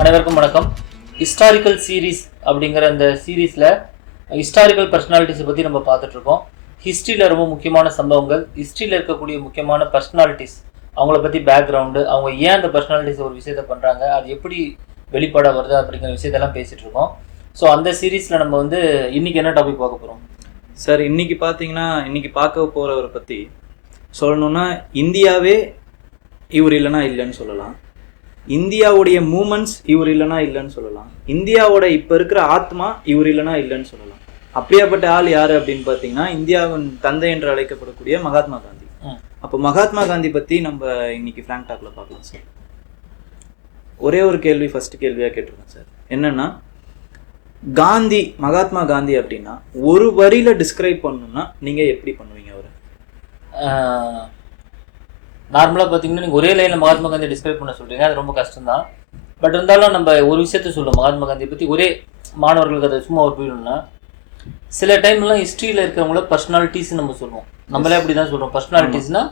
அனைவருக்கும் வணக்கம். Historical series அப்படிங்கிற அந்த சீரீஸில் ஹிஸ்டாரிக்கல் பர்சனாலிட்டிஸை பற்றி நம்ம பார்த்துட்ருக்கோம். ஹிஸ்ட்ரியில் ரொம்ப முக்கியமான சம்பவங்கள், ஹிஸ்ட்ரியில் இருக்கக்கூடிய முக்கியமான பர்சனாலிட்டிஸ், அவங்கள பற்றி பேக்ரவுண்டு, அவங்க ஏன் அந்த பர்சனாலிட்டிஸ் ஒரு விஷயத்த பண்ணுறாங்க, அது எப்படி வெளிப்பாடாக வருது அப்படிங்கிற விஷயத்தெல்லாம் பேசிகிட்டு இருக்கோம். ஸோ அந்த சீரீஸில் நம்ம வந்து இன்றைக்கி என்ன டாபிக் பார்க்க போகிறோம் சார்? இன்றைக்கி பார்த்தீங்கன்னா, இன்றைக்கி பார்க்க போகிறவரை பற்றி சொல்லணுன்னா, இந்தியாவே இவர் இல்லைன்னா இல்லைன்னு சொல்லலாம். இந்தியாவுடைய மூமெண்ட்ஸ் இவர் இல்லைனா இல்லைன்னு சொல்லலாம். இந்தியாவோட இப்போ இருக்கிற ஆத்மா இவர் இல்லைனா இல்லைன்னு சொல்லலாம். அப்படியாப்பட்ட ஆள் யார் அப்படின்னு பார்த்தீங்கன்னா, இந்தியாவின் தந்தை என்று அழைக்கப்படக்கூடிய மகாத்மா காந்தி. அப்போ மகாத்மா காந்தி பற்றி நம்ம இன்னைக்கு ஃப்ராங்க் டாக்ல பார்க்கலாம் சார். ஒரே ஒரு கேள்வி ஃபர்ஸ்ட் கேள்வியாக கேட்டிருக்கேன் சார். என்னன்னா, காந்தி, மகாத்மா காந்தி அப்படின்னா ஒரு வரியில டிஸ்கிரைப் பண்ணணும்னா நீங்கள் எப்படி பண்ணுவீங்க அவரை? நார்மலாக பார்த்தீங்கன்னா நீங்கள் ஒரே லைனில் மகாத்மா காந்தி டிஸ்கிரைப் பண்ண சொல்கிறீங்க, அது ரொம்ப கஷ்டம்தான். பட் இருந்தாலும் நம்ம ஒரு விஷயத்த சொல்லுவோம் மகாத்மா காந்தியை பற்றி, ஒரே மாணவர்களுக்கு அதை சும்மா ஒரு போயிடணும்னா, சில டைம்லாம் ஹிஸ்ட்ரியில் இருக்கிறவங்கள பர்சனாலிட்டிஸ்ன்னு நம்ம சொல்லுவோம். நம்மளே அப்படி தான் சொல்கிறோம். பர்சனாலிட்டிஸ்னால்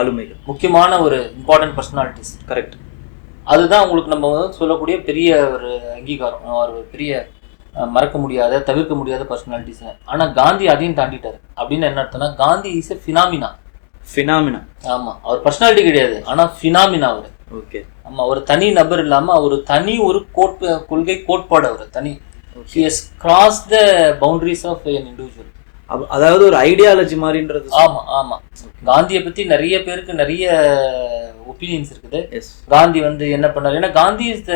ஆளுமைகள், முக்கியமான ஒரு இம்பார்ட்டன்ட் பர்சனாலிட்டிஸ். கரெக்ட். அதுதான் உங்களுக்கு நம்ம வந்து சொல்லக்கூடிய பெரிய ஒரு அங்கீகாரம், ஒரு பெரிய மறக்க முடியாத, தவிர்க்க முடியாத பர்சனாலிட்டிஸ். ஆனால் காந்தி அதையும் தாண்டிட்டார். அப்படின்னு என்ன அர்த்தம்னா, காந்தி இஸ் எ ஃபினாமினா. ஆமாம், அவர் பர்சனாலிட்டி கிடையாது, ஆனால் ஃபினாமினா அவர். ஓகே. ஆமாம், ஒரு தனி நபர் இல்லாமல் அவர் தனி ஒரு கொள்கை கோட்பாடு. அவர் தனி he has crossed the boundaries of an individual. அதாவது ஒரு ஐடியாலஜி மாதிரின்றது. ஆமாம். காந்தியை பற்றி நிறைய பேருக்கு நிறைய ஒப்பீனியன்ஸ் இருக்குது. காந்தி வந்து என்ன பண்ணார், ஏன்னா காந்தி இஸ் த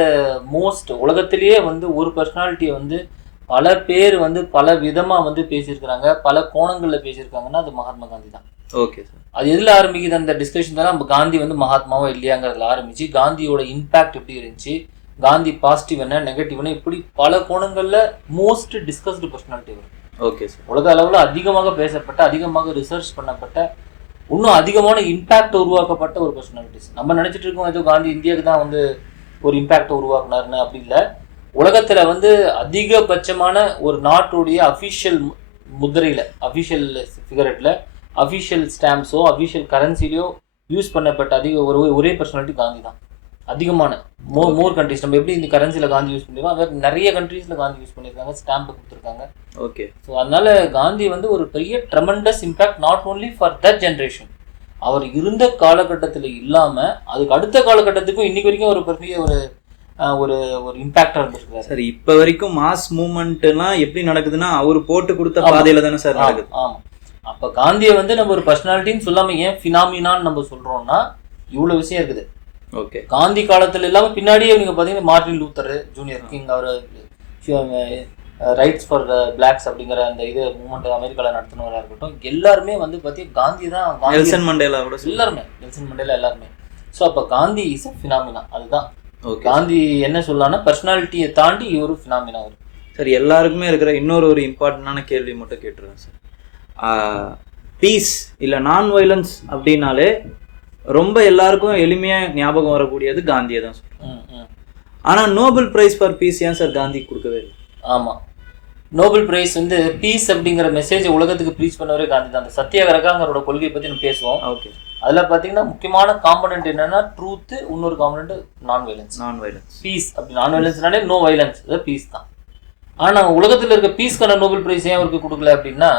மோஸ்ட், உலகத்திலேயே வந்து ஒரு பர்சனாலிட்டியை வந்து பல பேர் வந்து பல விதமாக வந்து பேசியிருக்கிறாங்க, பல கோணங்களில் பேசியிருக்காங்கன்னா அது மகாத்மா காந்தி தான். Okay sir. அது எதில் ஆரம்பிக்குது அந்த டிஸ்கஷன் தான், நம்ம காந்தி வந்து மகாத்மாவா இல்லையாங்கிறதுல ஆரம்பிச்சு, காந்தியோட இம்பேக்ட் எப்படி இருந்துச்சு, காந்தி பாசிட்டிவ் என்ன நெகட்டிவ் என்ன, இப்படி பல கோணங்களில் மோஸ்ட் டிஸ்கஸ்டு பர்சனாலிட்டி வரும். Okay sir. உலக அளவில் அதிகமாக பேசப்பட்ட, அதிகமாக ரிசர்ச் பண்ணப்பட்ட, இன்னும் அதிகமான இம்பேக்ட் உருவாக்கப்பட்ட ஒரு பர்சனாலிட்டிஸ். நம்ம நினச்சிட்டு இருக்கோம் ஏதோ காந்தி இந்தியாவுக்கு தான் வந்து ஒரு இம்பேக்ட் உருவாக்குனாருன்னு, அப்படி இல்லை. உலகத்தில் வந்து அதிகபட்சமான ஒரு நாட்டுடைய அஃபிஷியல் முத்திரையில், அஃபிஷியல் ஃபிகரெட்டில், அஃபிஷியல் ஸ்டாம்ப்ஸோ அஃபிஷியல் கரன்சிலையோ யூஸ் பண்ணப்பட்ட ஒரே பர்சனாலிட்டி காந்தி தான். அதிகமான மோர் கண்ட்ரிஸ், நம்ம எப்படி இந்த கரன்சியில் காந்தி யூஸ் பண்ணிருக்கோம், அது நிறைய கண்ட்ரீஸில் காந்தி யூஸ் பண்ணியிருக்காங்க, ஸ்டாம்பை கொடுத்துருக்காங்க. ஓகே. ஸோ அதனால காந்தி வந்து ஒரு பெரிய tremendous impact, not only for that generation, அவர் இருந்த காலகட்டத்தில் இல்லாமல் அதுக்கு அடுத்த காலகட்டத்துக்கும் இன்னைக்கு வரைக்கும் ஒரு பெரிய ஒரு ஒரு ஒரு இம்பாக்டாக இருந்திருக்காரு. சார், இப்போ வரைக்கும் மாஸ் மூவ்மெண்ட்லாம் எப்படி நடக்குதுன்னா அவர் போட்டு கொடுத்த பாதையில தானே சார் நடக்குது. ஆமாம். அப்போ காந்தியை வந்து நம்ம ஒரு பர்சனாலிட்டின்னு சொல்லாமல் ஏன் ஃபினாமினான்னு நம்ம சொல்கிறோம்னா, இவ்வளோ விஷயம் இருக்குது. ஓகே. காந்தி காலத்தில் இல்லாமல் பின்னாடியே நீங்கள் பார்த்தீங்கன்னா மார்ட்டின் லூத்தர் ஜூனியர் கிங், அவர் ரைட்ஸ் ஃபார் பிளாக்ஸ் அப்படிங்கிற அந்த இது மூவ்மெண்ட் அமெரிக்காவில் நடத்தினவராக இருக்கட்டும், எல்லாருமே வந்து பார்த்தீங்கன்னா காந்தி தான். நெல்சன் மண்டேலா கூட எல்லாருமே, நெல்சன் மண்டேலா எல்லாருமே. ஸோ அப்போ காந்தி இஸ் அ ஃபினாமினா. அதுதான் ஓகே. காந்தி என்ன சொல்லலாம்னா, பர்சனாலிட்டியை தாண்டி ஒரு ஃபினாமினா வரும். சார், எல்லாருக்குமே இருக்கிற இன்னொரு இம்பார்ட்டண்டான கேள்வி மட்டும் கேட்டுருக்கேன் சார். பீஸ் இல்லை நான் வைலன்ஸ் அப்படின்னாலே ரொம்ப எல்லாருக்கும் எளிமையாக ஞாபகம் வரக்கூடியது காந்தியை தான் சொல்கிறேன். ஆனால் நோபல் பிரைஸ் ஃபார் பீஸ் ஏன் சார் காந்தி கொடுக்கவே இல்லை? ஆமாம், நோபல் பிரைஸ் வந்து பீஸ் அப்படிங்கிற மெசேஜை உலகத்துக்கு ப்ரீச் பண்ணவரே காந்தி தான். அந்த சத்தியாகிரகாங்கிறோட கொள்கையை பற்றி நம்ம பேசுவோம். ஓகே. அதில் பார்த்தீங்கன்னா முக்கியமான காம்பனண்ட் என்னன்னா ட்ரூத்து, இன்னொரு காம்பனண்ட் நான் வைலன்ஸ். பீஸ் அப்படி நான் வைலன்ஸ்னாலே நோ வைலன்ஸ், அது பீஸ் தான். ஆனால் உலகத்தில் இருக்க பீஸ்க்கான நோபல் பிரைஸ் ஏன் அவருக்கு கொடுக்கல அப்படின்னா,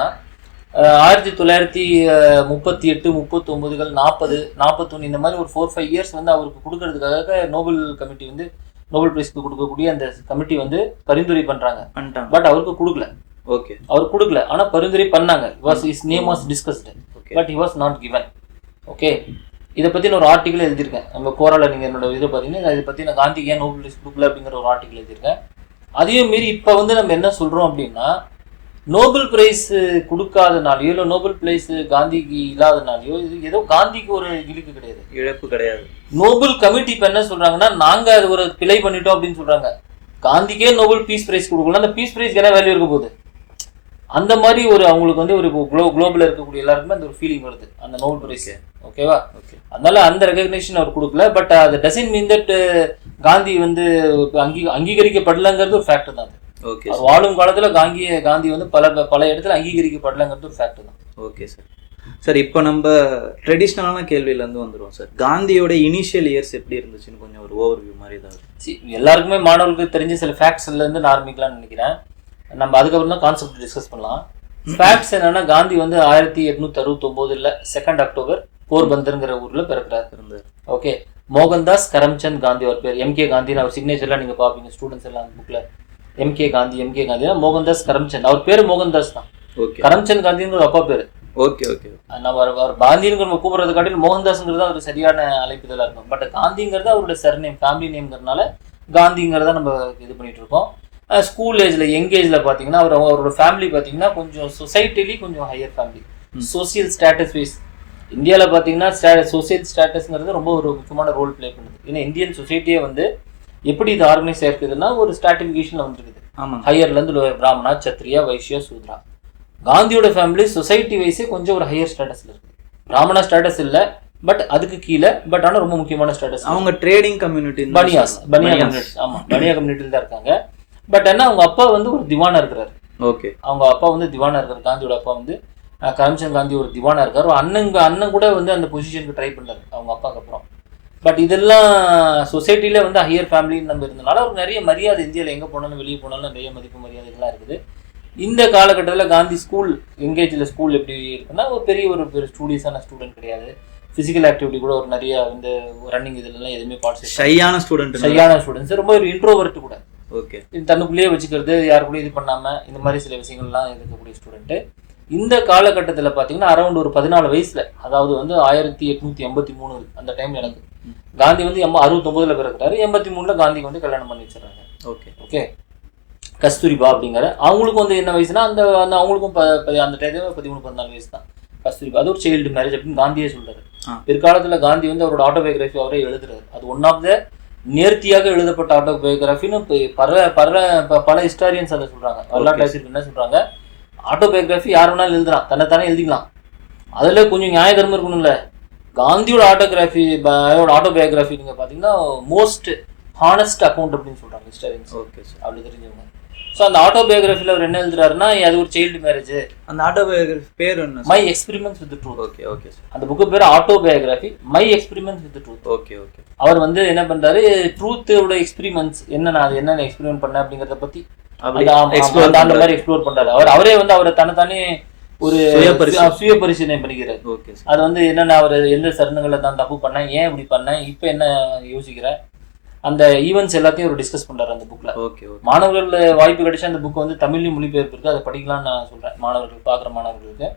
1938, 39, 40, 41 இந்த மாதிரி ஒரு 4-5 இயர்ஸ் வந்து அவருக்கு கொடுக்கறதுக்காக நோபல் கமிட்டி வந்து நோபல் பிரைஸ்க்கு கொடுக்கக்கூடிய அந்த கமிட்டி வந்து பரிந்துரை பண்ணுறாங்க. பட் அவருக்கு கொடுக்கல. ஓகே. அவர் கொடுக்கல, ஆனால் பரிந்துரை பண்ணாங்க. His name was discussed, but he was not given. Okay. இதை பற்றி நான் ஒரு ஆர்டிக்கல் எழுதியிருக்கேன் நம்ம கோரால. நீங்கள் என்னோட இதை பார்த்தீங்கன்னா இதை பற்றி நான் காந்திக்கு ஏன் நோபல் பிரைஸ் கொடுக்கல அப்படிங்கிற ஒரு ஆர்டிக்கல் எழுதியிருக்கேன். அதையும் மீறி இப்போ வந்து நம்ம என்ன சொல்கிறோம் அப்படின்னா, நோபல் பிரைஸ் கொடுக்காதனாலையோ இல்லை நோபல் பிரைஸ் காந்திக்கு இல்லாதனாலையோ இது ஏதோ காந்திக்கு ஒரு இழப்பு கிடையாது. நோபல் கமிட்டி இப்போ என்ன சொல்கிறாங்கன்னா, நாங்கள் அது ஒரு பிழை பண்ணிட்டோம் அப்படின்னு சொல்கிறாங்க. காந்திக்கே நோபல் பீஸ் பிரைஸ் கொடுக்கலாம், அந்த பீஸ் பிரைஸ்க்கு என்ன வேல்யூ இருக்க போகுது? அந்த மாதிரி ஒரு அவங்களுக்கு வந்து ஒரு குளோபலில் இருக்கக்கூடிய எல்லாருக்குமே அந்த ஒரு ஃபீலிங் வருது அந்த நோபல் பிரைஸ். ஓகேவா? ஓகே. அதனால அந்த ரெகக்னேஷன் அவர் கொடுக்கல. பட் அது டசன்ட் மீன் தட் காந்தி வந்து அங்கீகரிக்கப்படலைங்கிறது ஒரு ஃபேக்டர் தான். ஓகே. வாழும் காலத்தில் காந்தி வந்து பல இடத்துல அங்கீகரிக்கப்படலைங்கிறது ஒரு ஃபேக்டர் தான். Okay sir. சார் இப்போ நம்ம ட்ரெடிஷ்னலான கேள்வியிலேருந்து வந்துடுவோம் சார். காந்தியோட இனிஷியல் இயர்ஸ் எப்படி இருந்துச்சுன்னு கொஞ்சம் ஒரு ஓவர்வியூ மாதிரி ஏதாவது. எல்லாருக்குமே மாணவர்களுக்கு தெரிஞ்ச சில ஃபேக்ட்ஸ்லேருந்து நான் ஆரம்பிக்கலாம்னு நினைக்கிறேன். நம்ம அதுக்கப்புறம் தான் கான்செப்ட் டிஸ்கஸ் பண்ணலாம். ஃபேக்ட்ஸ் என்னன்னா, காந்தி வந்து 1869 2 அக்டோபர் போர்பந்தர்ங்கிற ஊர்ல பிறக்கிறார். ஓகே, மோகன்தாஸ் கரம்சந்த் காந்தி அவர் பேர். எம்கே காந்தின்னு அவர் சிக்னேச்சர்லாம் நீங்க பாப்பீங்க ஸ்டூடெண்ட்ஸ் எல்லாம் புக்ல. எம்கே காந்தி மோகன்தாஸ் கரம்சந்த், அவர் பேரு மோகன்தாஸ் தான். கரம்சந்த் காந்திங்கிற அப்பா பேரு. ஓகே ஓகே, நம்ம அவர் காந்திங்கிற நம்ம கூப்பிடுறது காட்டிலும் மோகன்தாஸ்ங்கிறது ஒரு சரியான அழைப்புதலா இருக்கும். பட் காந்திங்கிறது அவருடைய சர்நேம், ஃபேமிலி நேம்ங்கிறதுனால காந்திங்கிறத நம்ம இது பண்ணிட்டு இருக்கோம். ஸ்கூல் ஏஜ்ல யங் ஏஜ்ல பாத்தீங்கன்னா அவரோட ஃபேமிலி பாத்தீங்கன்னா கொஞ்சம் சொசைட்டிலி கொஞ்சம் higher family. Social status wise இந்தியாவில் பார்த்தீங்கன்னா சோசியல் ஸ்டேட்டஸ்ங்கிறது ரொம்ப ஒரு முக்கியமான ரோல் பிளே பண்ணுது. ஏன்னா இந்தியன் சொசைட்டியே வந்து எப்படி இது ஆர்கனைஸ் ஆயிருக்குதுன்னா ஒரு ஸ்ட்ராட்டிஃபிகேஷன்ல வந்துருக்குது. ஹையர்லேருந்து லோயர், பிராமணா, சத்ரியா, வைஷ்யா, சூத்ரா. காந்தியோட ஃபேமிலி சொசைட்டி வைஸே கொஞ்சம் ஒரு ஹையர் ஸ்டேட்டஸ்ல இருக்குது. பிராமணா ஸ்டேட்டஸ் இல்லை, பட் அதுக்கு கீழே, பட் ஆனால் ரொம்ப முக்கியமான ஸ்டேட்டஸ். அவங்க ட்ரேடிங் கம்யூனிட்டி, பனியா கம்யூனிட்டி. ஆமாம், பனியா கம்யூனிட்டியில் தான் இருக்காங்க. பட் ஆனால் அவங்க அப்பா வந்து ஒரு திவானா இருக்கிறாரு. ஓகே, அவங்க அப்பா வந்து திவானா இருக்காரு. காந்தியோட அப்பா வந்து கரம்சந்த் காந்தி ஒரு திவானா இருக்காரு. அண்ணன் கூட வந்து அந்த பொசிஷனுக்கு ட்ரை பண்ணாரு அவங்க அப்பாவுக்கு அப்புறம். பட் இதெல்லாம் சொசைட்டில வந்து ஹையர் ஃபேமிலின்னு நம்ம இருந்தனால அவருக்கு நிறைய மரியாதை, இந்தியாவில் எங்கே போனாலும் வெளியே போனாலும் நிறைய மதிப்பு மரியாதைகள்லாம் இருக்குது. இந்த காலகட்டத்தில் காந்தி ஸ்கூல் எங்கேஜில் ஸ்கூல் எப்படி இருக்குன்னா, ஒரு பெரிய ஸ்டூடியஸான ஸ்டூடெண்ட் கிடையாது. ஃபிசிக்கல் ஆக்டிவிட்டி கூட ஒரு நிறைய இந்த ரன்னிங் இதெல்லாம் எதுவுமே பார்ட்டிசிபேட், ஷையான ஸ்டூடெண்ட்ஸ், ரொம்ப ஒரு இன்ட்ரோவர்ட் கூட. ஓகே, தன்னுக்குள்ளேயே வச்சுக்கிறது, யாரு கூட இது பண்ணாமல் இந்த மாதிரி சில விஷயங்கள்லாம் இருக்கக்கூடிய ஸ்டூடெண்ட்டு. இந்த காலகட்டத்தில் பார்த்தீங்கன்னா அரௌண்ட் ஒரு 14 வயசுல, அதாவது வந்து 1883 அந்த டைம்ல எனக்கு காந்தி வந்து 69 பிறகுறாரு. 83 காந்தி வந்து கல்யாணம் பண்ணி வச்சிடறாங்க. ஓகே ஓகே, கஸ்தூரிபா அப்படிங்கிற அவங்களுக்கும் வந்து என்ன வயசுனா அந்த அவங்களுக்கும் அந்த டைத்துல 13-14 வயசு தான் கஸ்தூரிபா. அது ஒரு சைல்டு மேரேஜ் அப்படின்னு காந்தியே சொல்றாரு. பிற்காலத்தில் காந்தி வந்து அவரோட ஆட்டோபயோகிராஃபி அவரே எழுதுறாரு. அது ஒன் ஆஃப் த நேர்த்தியாக எழுதப்பட்ட ஆட்டோபயோகிராஃபின்னு பல ஹிஸ்டாரியன்ஸ் அதை சொல்றாங்க. வரலாற்று என்ன சொல்றாங்க, ஆட்டோபயோகிராஃபி யார் வேணாலும் எழுதுறான், தன்னைத்தானே எழுதிக்கலாம். அதில் கொஞ்சம் நியாய தர்மம் இருக்கணும்ல. காந்தியோட ஆட்டோபயோகிராஃபி நீங்கள் பார்த்தீங்கன்னா மோஸ்ட் ஹானஸ்ட் அக்கௌண்ட் அப்படின்னு சொல்கிறாங்க ஹிஸ்டாரியன்ஸ். ஓகே சார், அப்படி தெரிஞ்சவங்க. ஸோ அந்த ஆட்டோபயோகிராஃபியில் அவர் என்ன எழுதுறாருன்னா, அது ஒரு சைல்டு மேரேஜ். அந்த ஆட்டோபயோகிராஃபி பேர் என்ன? My experiments with truth. Okay okay sir, அந்த புக்கு பேர் autobiography my experiments with truth. Okay okay. அவர் வந்து என்ன பண்றாரு, ட்ரூத்தோட எக்ஸ்பெரிமெண்ட்ஸ் என்னென்ன எக்ஸ்பெரிமெண்ட் பண்ண அப்படிங்கிறத பற்றி அந்த மாதிரி எக்ஸ்ப்ளோர் பண்றாரு. அவரே வந்து அவரை தன்னைத்தானே ஒரு சுய பரிசீலனை பண்ணிக்கிறார். அது வந்து என்னென்ன அவர் எந்த சரணங்களை தான் தப்பு பண்ண, ஏன் இப்படி பண்ண, இப்போ என்ன யோசிக்கிற, அந்த ஈவெண்ட்ஸ் எல்லாத்தையும் அவர் டிஸ்கஸ் பண்றாரு அந்த புக்ல. மாணவர்கள் வாய்ப்பு கிடைச்சா அந்த புக் வந்து தமிழ்லையும் மொழிபெயர்ப்பு இருக்கு, அதை படிக்கலாம்னு நான் சொல்றேன் மாணவர்கள், பார்க்குற மாணவர்களுக்கு.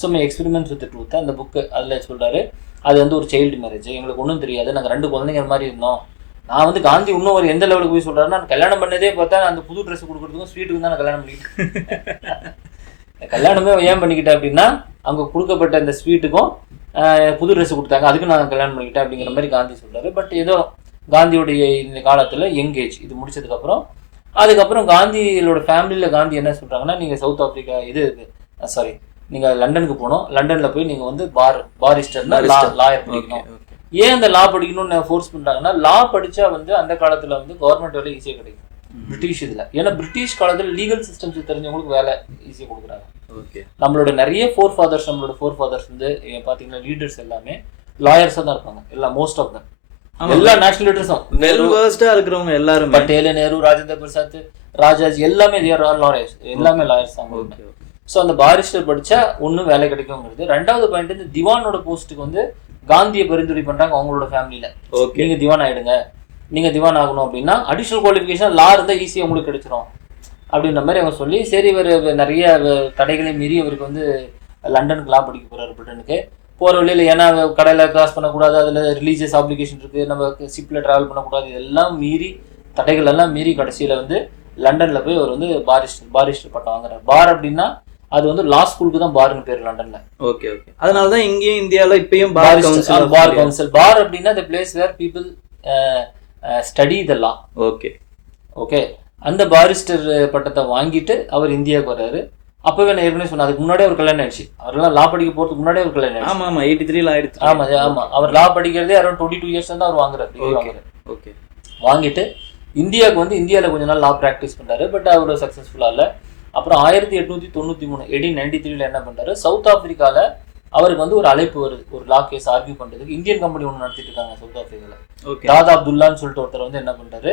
ஸோ எக்ஸ்பெரிமெண்ட்ஸ் வித் ட்ரூத் அந்த புக்கு அதில் சொல்றாரு. அது வந்து ஒரு சைல்டு மேரேஜ், எங்களுக்கு ஒன்றும் தெரியாது, நாங்கள் 2 குழந்தைங்க மாதிரி இருந்தோம். நான் வந்து காந்தி இன்னும் ஒரு எந்த லெவலுக்கு போய் சொல்றாருன்னா, நான் கல்யாணம் பண்ணதே பார்த்தா அந்த புது ட்ரெஸ் கொடுக்குறதுக்கும் ஸ்வீட்டுக்கும் தான் நான் கல்யாணம் பண்ணிக்கிட்டேன். கல்யாணமே ஏன் பண்ணிக்கிட்டேன் அப்படின்னா, அங்கே கொடுக்கப்பட்ட இந்த ஸ்வீட்டுக்கும் புது ட்ரெஸ் கொடுத்தாங்க, அதுக்கு நான் கல்யாணம் பண்ணிக்கிட்டேன் அப்படிங்கிற மாதிரி காந்தி சொல்றாரு. பட் ஏதோ காந்தியுடைய இந்த காலத்தில் யங் ஏஜ் இது முடிச்சதுக்கப்புறம் அதுக்கப்புறம் காந்தியோட ஃபேமிலியில் காந்தி என்ன சொல்றாங்கன்னா, நீங்கள் சவுத் ஆப்பிரிக்கா நீங்கள் லண்டனுக்கு போகணும், லண்டனில் போய் நீங்கள் வந்து பாரிஸ்டர்னா லாயர் படிக்கணும். ஏன் அந்த லா படிக்கணும்னு ஃபோர்ஸ் பண்ணுறாங்கன்னா, லா படித்தா வந்து அந்த காலத்தில் வந்து கவர்மெண்ட் வேலை ஈஸியாக கிடைக்கும் பிரிட்டிஷ் இதில். ஏன்னா பிரிட்டிஷ் காலத்தில் லீகல் சிஸ்டம்ஸ் தெரிஞ்சவங்களுக்கு வேலை ஈஸியாக கொடுக்குறாங்க. ஓகே, நம்மளோட நிறைய ஃபோர் ஃபாதர்ஸ் வந்து பார்த்தீங்கன்னா லீடர்ஸ் எல்லாமே லாயர்ஸாக தான் இருப்பாங்க. எல்லாம் மோஸ்ட் ஆஃப் தம் எல்லா நேஷனல் லீடர்ஸும் வெல் வெர்ஸ்டா இருக்கிறவங்க எல்லாரும், பட்டேல், நேரு, ராஜேந்திர பிரசாத், ராஜாஜி எல்லாமே லாயர்ஸ், எல்லாமே லாயர்ஸ் தான். ஸோ அந்த பாரிஸ்டர் படித்தா ஒன்றும் வேலை கிடைக்குங்கிறது. 2வது பாயிண்ட், இந்த திவானோட போஸ்ட்டுக்கு வந்து காந்தியை பரிந்துரை பண்றாங்க அவங்களோட ஃபேமிலியில. நீங்க திவான் ஆயிடுங்க, நீங்க திவான் ஆகணும் அப்படின்னா அடிஷனல் குவாலிஃபிகேஷன் லா இருந்தா ஈஸியா உங்களுக்கு கிடைச்சிரும் அப்படின்ற மாதிரி அவங்க சொல்லி, சரி இவர் நிறைய தடைகளை மீறி அவருக்கு வந்து லண்டனுக்கு லா படிக்க போறாரு. பிரிட்டனுக்கு போற வழியில, ஏன்னா கடையில கிராஸ் பண்ணக்கூடாது, அதுல ரிலீஜியஸ் ஆப்ளிகேஷன் இருக்கு, நம்ம ஷிப்ல டிராவல் பண்ணக்கூடாது, இதெல்லாம் மீறி தடைகள் எல்லாம் மீறி கடைசியில வந்து லண்டன்ல போய் அவர் வந்து பாரிஸ்டர் பட்டம் வாங்குறாரு. பார் அப்படின்னா அது வந்து லா ஸ்கூலுக்கு தான் பார்னு பேர் லண்டன்ல. ஓகே ஓகே, அதனாலதான் இங்கேயும் இந்தியால இப்பயும் பார் கவுன்சில். பார் அப்படின்னா the place where people study the law. Okay okay, அந்த பாரிஸ்டர் பட்டத்தை வாங்கிட்டு அவர் இந்தியாவுக்கு வர்றாரு. அப்பவே நான் ஏற்கனவே சொன்னேன், அதுக்கு முன்னாடியே அவர் கல்யாணம் ஆயிடுச்சு. அவரெல்லாம் லா படிக்க போறதுக்கு முன்னாடியே அவர் கல்யாணம் ஆயிடுச்சு. ஆமா 83 ஆயிடுச்சு. ஆமா, அவர் லா படிக்கிறதே அரௌண்ட் 22 இயர்ஸ் தான் அவர் வாங்குறாரு. ஓகே, வாங்கிட்டு இந்தியாவுக்கு வந்து இந்தியாவில் கொஞ்ச நாள் லா ப்ராக்டிஸ் பண்றாரு. பட் அவர் சக்சஸ்ஃபுல்லா இல்லை. அப்புறம் 1893 1893 என்ன பண்றாரு, சவுத் ஆப்பிரிக்கால அவருக்கு வந்து ஒரு அழைப்பு வருது ஒரு லா கேஸ் ஆர்கியூ பண்றதுக்கு. இந்தியன் கம்பெனி ஒன்று நடத்திட்டு இருக்காங்க சவுத் ஆப்பிரிக்கால. ஓகே. தாதா அப்துல்லான்னு சொல்லிட்டு ஒருத்தர் வந்து என்ன பண்றாரு,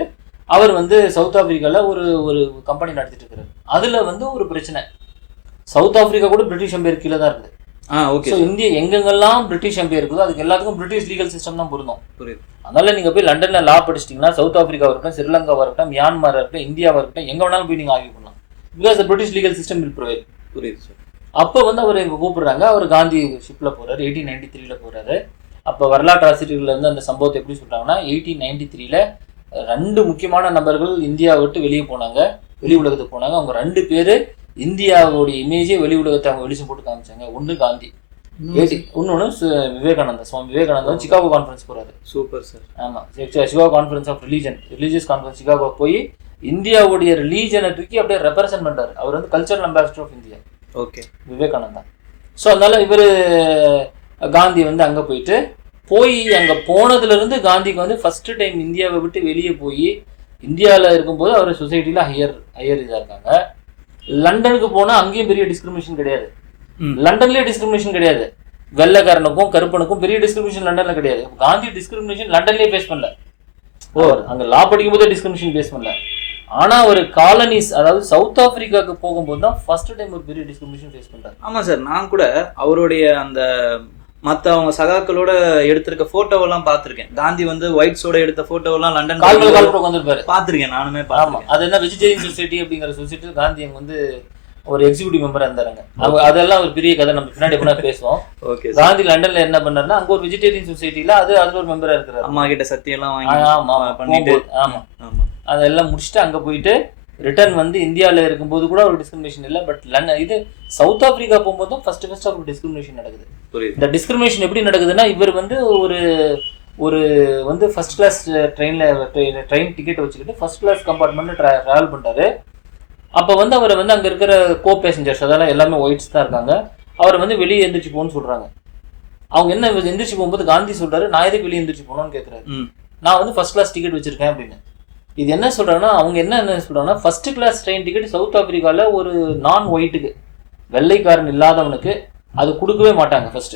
அவர் வந்து சவுத் ஆப்பிரிக்கால ஒரு ஒரு கம்பெனி நடத்திட்டு இருக்காரு. அதுல வந்து ஒரு பிரச்சனை, சவுத் ஆப்பிரிக்கா கூட பிரிட்டிஷ் எம்பையர் கீழே தான் இருக்குது. ஓகே. ஸோ இந்தியா எங்கெங்கெல்லாம் பிரிட்டிஷ் எம்பையர் இருக்குதோ அதுக்கு எல்லாத்துக்கும் பிரிட்டிஷ் லீகல் சிஸ்டம் தான் பொருந்தும். புரியுது. அதனால நீங்க போய் லண்டன்ல லா படிச்சிட்டீங்கன்னா சவுத் ஆப்பிரிக்காவா இருக்கட்டும், ஸ்ரீலங்காவா இருக்கட்டும், மியான்மரா இருக்கட்டும், இந்தியாவா இருக்கட்டும், எங்க வேணாலும் போய் நீங்க ஆர்கியூ பண்ணலாம். Because British legal system will provide. புரியுது சார். அப்போ வந்து அவர் எங்க கூப்பிடுறாங்க. அவர் காந்தி ஷிப்ல போறாரு, 1893ல போறாரு. அப்போ வரலாற்று ஆசிரியர்கள் வந்து அந்த சம்பவத்தை எப்படி சொல்றாங்கன்னா, 1893ல 2 முக்கியமான நபர்கள் இந்தியாவை விட்டு வெளியே போனாங்க, வெளி உலகத்துக்கு போனாங்க. அவங்க 2 பேரு இந்தியாவுடைய இமேஜே வெளி உலகத்தை அவங்க வெளிச்சம் போட்டு காமிச்சாங்க. ஒன்று காந்தி, இன்னொன்று விவேகானந்தா. சுவாமி விவேகானந்தா சிகாகோ கான்ஃபரன்ஸ் போறாரு. Super sir. ஆமா, Chicago conference of religious conference Chicago போய் இந்தியாவுடைய ரிலீஜனை தூக்கி அப்படியே ரெப்ரசென்ட் பண்றாரு. அவர் வந்து cultural ambassador of India. Okay. Vivekananda. So அதனால இவர் காந்தி வந்து அங்கே அங்கே போனதுலேருந்து காந்திக்கு வந்து ஃபர்ஸ்ட் டைம் இந்தியாவை விட்டு வெளியே போய் இந்தியாவில் இருக்கும்போது அவர் சொசைட்டியில் ஹையர் இதாக இருக்காங்க. லண்டனுக்கு போனால் அங்கேயும் பெரிய டிஸ்கிரிமினேஷன் கிடையாது. லண்டன்லேயே டிஸ்கிரிமினேஷன் கிடையாது. வெள்ளைக்காரனுக்கும் கருப்பனுக்கும் பெரிய டிஸ்கிரிமினேஷன் லண்டன்ல கிடையாது. காந்தி டிஸ்கிரிமினேஷன் லண்டன்லேயே ஃபேஸ் பண்ணல. அங்கே லா படிக்கும் போதே டிஸ்கிரிமினேஷன் ஃபேஸ் பண்ணல. ஆனா ஒரு காலனிஸ், அதாவது சவுத் ஆப்பிரிக்காவுக்கு போகும்போது தான் ஃபர்ஸ்ட் டைம் ஒரு பெரிய டிஸ்கிரிமினேஷன் ஃபேஸ் பண்றாரு. ஆமா சார், நான் கூட அவருடைய அந்த மற்ற அவங்க சகாக்களோட எடுத்திருக்க போட்டோவெல்லாம் பார்த்துருக்கேன். காந்தி வந்து ஒயிட்ஸோட எடுத்த போட்டோவெல்லாம் லண்டன் வந்துருப்பாரு, பார்த்துருக்கேன், நானுமே பார்த்துருக்கேன். அது என்ன வெஜிடேரியன் சொசைட்டி அப்படிங்கிற சொசைட்டி காந்தி அங்க வந்து ஒரு எக்ஸிக்யூட்டிவ் மெம்பரா இருந்தாங்க. அதெல்லாம் ஒரு பெரிய கதை, நம்ம பின்னாடி எப்படின்னா பேசுவோம். காந்தி லண்டன்ல என்ன பண்ணாருன்னா, அங்க ஒரு வெஜிடேரியன் சொசைட்டில அதுல ஒரு மெம்பரா இருக்கிறாரு. அம்மா கிட்ட சத்தியம் எல்லாம் பண்ணிட்டு, ஆமா அதெல்லாம் முடிச்சுட்டு அங்க போயிட்டு ரிட்டர்ன் வந்து இந்தியாவில் இருக்கும்போது கூட ஒரு டிஸ்கிரிமினேஷன் இல்லை. பட் இது சவுத் ஆப்பிரிக்கா போகும்போது தான் ஃபர்ஸ்ட் ஒரு டிஸ்கிரிமினேஷன் நடக்குது. இந்த டிஸ்கிரிமினேஷன் எப்படி நடக்குதுன்னா, இவர் வந்து ஒரு வந்து ஃபர்ஸ்ட் கிளாஸ் ட்ரெயின் டிக்கெட் வச்சுக்கிட்டு ஃபர்ஸ்ட் கிளாஸ் கம்பார்ட்மெண்ட் ட்ராவல் பண்றாரு. அப்போ வந்து அவரை வந்து அங்கே இருக்கிற கோ பேசஞ்சர்ஸ், அதெல்லாம் எல்லாமே ஒயிட்ஸ் தான் இருக்காங்க, அவரை வந்து வெளியே எந்திரிச்சு போகணும்னு சொல்றாங்க. அவங்க என்ன எந்திரிச்சு போகும்போது காந்தி சொல்றாரு, நான் எதுக்கு வெளியே எந்திரிச்சு போகணும்னு கேட்குறாரு. நான் வந்து ஃபர்ஸ்ட் கிளாஸ் டிக்கெட் வச்சிருக்கேன் அப்படின்னு. இது என்ன சொல்றாங்கன்னா, அவங்க என்ன சொல்றாங்கன்னா, first class train ticket south ஆப்பிரிக்கால ஒரு நான் ஒயிட்டுக்கு, வெள்ளைக்காரன் இல்லாதவனுக்கு அது கொடுக்கவே மாட்டாங்க ஃபர்ஸ்ட்.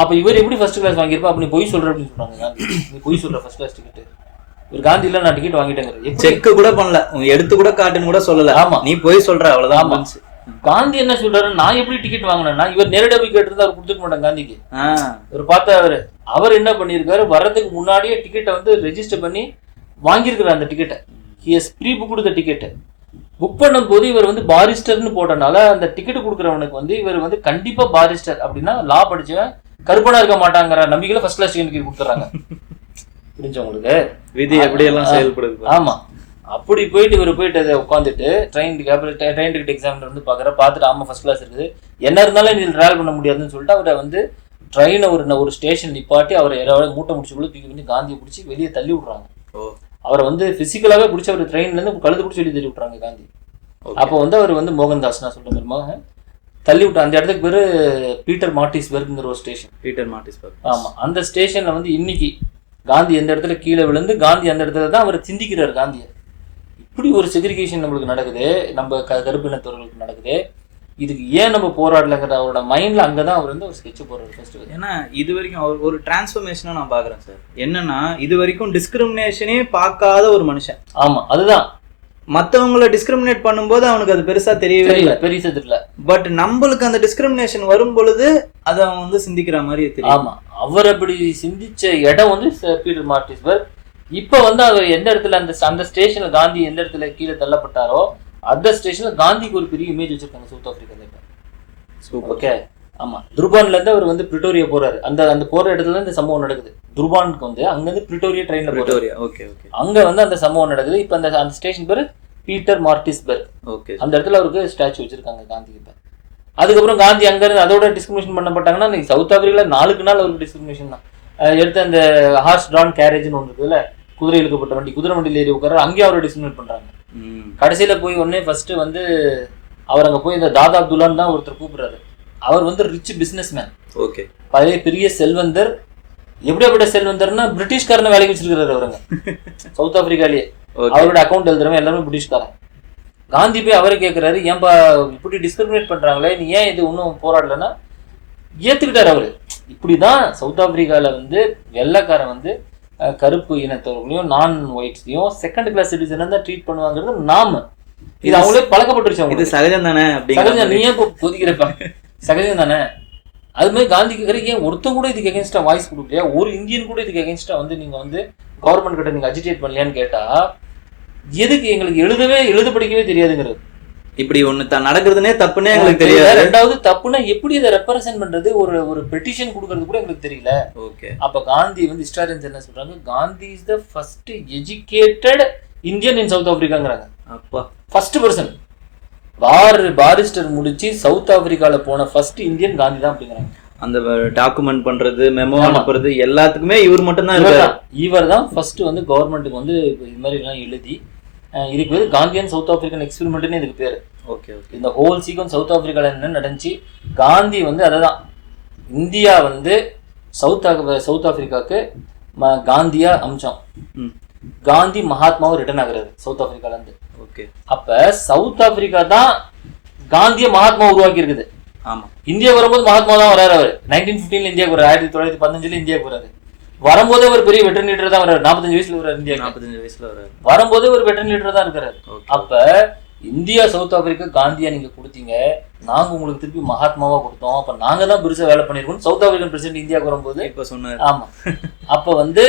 அப்ப இவர் எப்படி ஃபர்ஸ்ட் கிளாஸ் வாங்கியிருப்பா, அப்ப நீ பொய் சொல்ற அப்படின்னு சொல்றாங்க. காந்தி, நீ பொய் சொல்ற, ஃபர்ஸ்ட் கிளாஸ் டிக்கெட் ஒரு காந்தி இல்ல, நான் டிக்கெட் வாங்கிட்டேங்க, செக் கூட பண்ணல, எடுத்து கூட காட்டுன்னு கூட சொல்லல. ஆமா, நீ போய் சொல்ற, அவ்வளவுதான். காந்தி என்ன சொல்றாரு, நான் எப்படி டிக்கெட் வாங்கினேன்னா, இவர் நேரடியாக போய் கேட்டு அவர் கொடுத்துக்க மாட்டாங்க காந்திக்கு. இவர் பார்த்தா அவர் என்ன பண்ணியிருக்காரு, வர்றதுக்கு முன்னாடியே டிக்கெட்டை வந்து ரெஜிஸ்டர் பண்ணி வாங்கியிருக்கிறார். அந்த டிக்கெட்டை he has pre booked the ticket. Book பண்ணும்போது இவர் வந்து பாரிஸ்டர்னு போட்டனால அந்த டிக்கெட் கொடுக்குறவனுக்கு வந்து இவர் வந்து கண்டிப்பா பாரிஸ்டர் அப்படின்னா லா படிச்சவன் கருப்பனா இருக்க மாட்டாங்கிற நம்பிக்கையில ஃபர்ஸ்ட் கிளாஸ் டிக்கெட் கொடுத்துறாங்க. புரிஞ்சவங்களுக்கு விதி எப்படியெல்லாம் செயல்படுது. ஆமா, அப்படி போயிட்டு இவர் போயிட்டு அதை உட்காந்துட்டு ட்ரெயின் டிக்கெட் எக்ஸாம் வந்து பார்த்துட்டு ஆமா ஃபர்ஸ்ட் கிளாஸ் இருக்குது, என்ன இருந்தாலும் நீ டிராவல் பண்ண முடியாதுன்னு சொல்லிட்டு அவரை வந்து ட்ரெயினை ஒரு ஸ்டேஷன் நிப்பாட்டி அவரை மூட்டை முடிச்சுக்குள்ள தூக்கி வந்து காந்தியை பிடிச்சி வெளியே தள்ளி விடுறாங்க. அவரை வந்து பிசிக்கலாவே பிடிச்சி அவர் ட்ரெயின்ல இருந்து கழுத்து பிடிச்சி வெளியே தள்ளி விட்டுறாங்க காந்தி. அப்போ வந்து அவர் வந்து மோகன்தாஸ் நான் சொல்ற மாதிரி தள்ளி விட்டு அந்த இடத்துக்கு பேரு பீட்டர் மார்டிஸ்பர்க்ங்கிற ஒரு ஸ்டேஷன். பீட்டர் மார்டிஸ்பர்க். ஆமா, அந்த ஸ்டேஷன்ல வந்து இன்னைக்கு காந்தி எந்த இடத்துல கீழே விழுந்து காந்தி அந்த இடத்துல தான் அவர் சிந்திக்கிறார் காந்தியை. இப்படி ஒரு செக்ரிகேஷன் நம்மளுக்கு நடக்குது, நம்ம கருப்பினத்தவர்களுக்கு நடக்குது. இதுக்கு ஏன் நம்ம போராடலைங்கிற அவரோட மைண்ட்ல அங்கதான் அவர் வந்து ஒரு ஸ்கெட்ச் போடுறாரு ஃபர்ஸ்ட். ஏன்னா இது வரைக்கும் அவர் ஒரு டிரான்ஸ்ஃபர்மேஷனா நான் பாக்குறேன் சார். என்னன்னா இது வரைக்கும் டிஸ்கிரிமினேஷனே பார்க்காத ஒரு மனுஷன். ஆமா, அதுதான் மற்றவங்களை டிஸ்கிரிமினேட் பண்ணும்போது அவனுக்கு அது பெருசா தெரியவே இல்லை, பெருசா தெரியல. பட் நம்மளுக்கு அந்த டிஸ்கிரிமினேஷன் வரும் பொழுது அதை அவன் வந்து சிந்திக்கிற மாதிரி தெரியும். ஆமா, அவர் அப்படி சிந்திச்ச இடம் வந்து பீட்டர் மார்டிஸ்பர்க். இப்ப வந்து அவர் எந்த இடத்துல அந்த ஸ்டேஷன்ல காந்தி எந்த இடத்துல கீழே தள்ளப்பட்டாரோ அந்த ஸ்டேஷன்ல காந்திக்கு ஒரு பெரிய இமேஜ் வச்சிருக்காங்க சவுத் ஆப்பிரிக்கால. ஓகே, ஆமா, துர்பான்ல இருந்து அவர் வந்து பிரிட்டோரியா போறாரு. அந்த போற இடத்துல இந்த சம்பவம் நடக்குது. துர்பானுக்கு வந்து அங்க இருந்து பிரிட்டோரியா ட்ரெயின்ல போறாரு. அங்க வந்து அந்த சம்பவம் நடக்குது. இப்ப அந்த ஸ்டேஷன் பேரு பீட்டர் மார்டிஸ்பர்க். அந்த இடத்துல அவருக்கு ஸ்டாச்சு வச்சிருக்காங்க காந்தி. இப்ப அதுக்கப்புறம் காந்தி அங்க இருந்து அதோட டிஸ்கிரிமினேஷன் பண்ணப்பட்டாங்கன்னா சவுத் ஆப்பிரிக்கால நாளுக்கு நாள் அவருக்கு டிஸ்கிரிமினேஷன் தான். எடுத்து அந்த ஹார்ஸ் ட்ரான் கேரேஜ்னு ஒன்று இருக்குல்ல, குதிரை இழுக்கப்பட்ட வண்டி, குதிரை வண்டியில் ஏறி உட்கார, அங்கேயும் அவரை டிஸ்கிரிமினேட் பண்றாங்க. கடைசியில போய் உடனே ஃபர்ஸ்ட் வந்து அவர் அங்க போய் இந்த தாதா அப்துல்லான்னு தான் ஒருத்தர் கூப்பிடுறாரு. அவர் வந்து ரிச் பிசினஸ் மேன். ஓகே, பழைய பெரிய செல்வந்தர். எப்படியாப்பட்ட செல்வந்தர்னா பிரிட்டிஷ்காரனை வேலைக்கு வச்சிருக்கிறாரு அவருங்க சவுத் ஆப்பிரிக்காலேயே. அவரோட அக்கௌண்ட் எழுதுறவன் எல்லாமே பிரிட்டிஷ்காரன். காந்தி போய் அவரை கேட்கிறாரு, ஏன்பா இப்படி டிஸ்கிரிமினேட் பண்றாங்களே, நீ ஏன் இது ஒன்றும் போராடலன்னா, ஏத்துக்கிட்டாரு அவரு. இப்படிதான் சவுத் ஆப்பிரிக்கால வந்து வெள்ளைக்காரன் வந்து கருப்பு இனத்தவர்களையும் நான் ஒயிட்ஸையும் செகண்ட் கிளாஸ் சிட்டிசன் தான் ட்ரீட் பண்ணுவாங்கிறது நாம இது அவங்களே பழக்கப்பட்டுருச்சு. அவங்க இது சகஜம் தானே, சகஜம். நீ ஏன் கொதிக்கிறப்ப சகஜம் தானே. அது மாதிரி காந்தி கேட்கறீங்க, ஒருத்தன் கூட இதுக்கு எகென்ஸ்டா வாய்ஸ் கொடுக்கலையா, ஒரு இந்தியன் கூட இதுக்கு எகென்ஸ்டா வந்து நீங்க வந்து கவர்மெண்ட் கிட்ட நீங்க அஜிடேட் பண்ணலையான்னு கேட்டா, எதுக்கு எங்களுக்கு எழுத படிக்கவே தெரியாதுங்கிறது. இப்படி ஒண்ணு நடக்குதுன்னே தப்புன்னே எங்களுக்கு தெரியாது. ரெண்டாவது தப்புன்னா எப்படி இதை ரெப்ரசென்ட் பண்றது, ஒரு பெட்டிஷன் கொடுக்கறது கூட எங்களுக்கு தெரியல. ஓகே. அப்ப காந்தி வந்து ஹிஸ்டாரியன்ஸ் என்ன சொல்றாங்க, Gandhi is the first educated Indian in south ஆப்பிரிக்காங்கிறாங்க. அப்பா, ஃபர்ஸ்ட் பர்சன் பாரிஸ்டர் முடிச்சு சவுத் ஆப்பிரிக்கால போன ஃபர்ஸ்ட் இந்தியன் காந்தி தான் அப்படிங்கிறாங்க. அந்த டாக்குமெண்ட் பண்றது, மெமோ அனுப்புறது எல்லாத்துக்குமே இவர் மட்டும் தான் இருக்காரு. இவர் தான் ஃபர்ஸ்ட் வந்து கவர்மெண்ட்டுக்கு வந்து இது மாதிரி எல்லாம் எழுதி, இதுக்கு பேர் காந்தியன் சவுத் ஆப்பிரிக்கன் எக்ஸ்பெரிமெண்ட்னு இதுக்கு பேரு. ஓகே. இந்த ஹோல் சீக்வன்ஸ் சவுத் ஆப்பிரிக்கால என்ன நடந்துச்சு, காந்தி வந்து அதான் இந்தியா வந்து சவுத் ஆப்பிரிக்காவுக்கு காந்தியா அம்சம், காந்தி மகாத்மாவும் ரிட்டர்ன் ஆகுறாரு சவுத் ஆப்பிரிக்கால இருந்து. ஓகே. அப்ப சவுத் ஆப்பிரிக்கா தான் காந்திய மகாத்மா உருவாக்கி இருக்குது. ஆமா. இந்தியா வரும்போது மகாத்மா தான் வராரு. அவர் 1915 இந்தியாவுக்கு வராரு, 1915 இந்தியாவுக்கு வராரு. வரும்போதே ஒரு பெரிய வெட்டரன் லீடர் தான் வர்றாரு. 45 வயசுல வர்றாரு. இந்தியா 45 வயசுல வர்றாரு. வரும்போதே ஒரு வெட்டரன் லீடர் தான் இருக்கிறாரு. அப்ப இந்தியா சவுத் ஆப்பிரிக்கா காந்தியா நீங்க கொடுத்தீங்க, நாங்க உங்களுக்கு திருப்பி மகாத்மாவா கொடுத்தோம், அப்ப நாங்க தான் பெருசா வேலை பண்ணிருக்கோம். சவுத் ஆப்பிரிக்கன் பிரசிடென்ட் இந்தியாவுக்கு வரும்போது இப்ப சொன்னாரு. ஆமா. அப்ப வந்து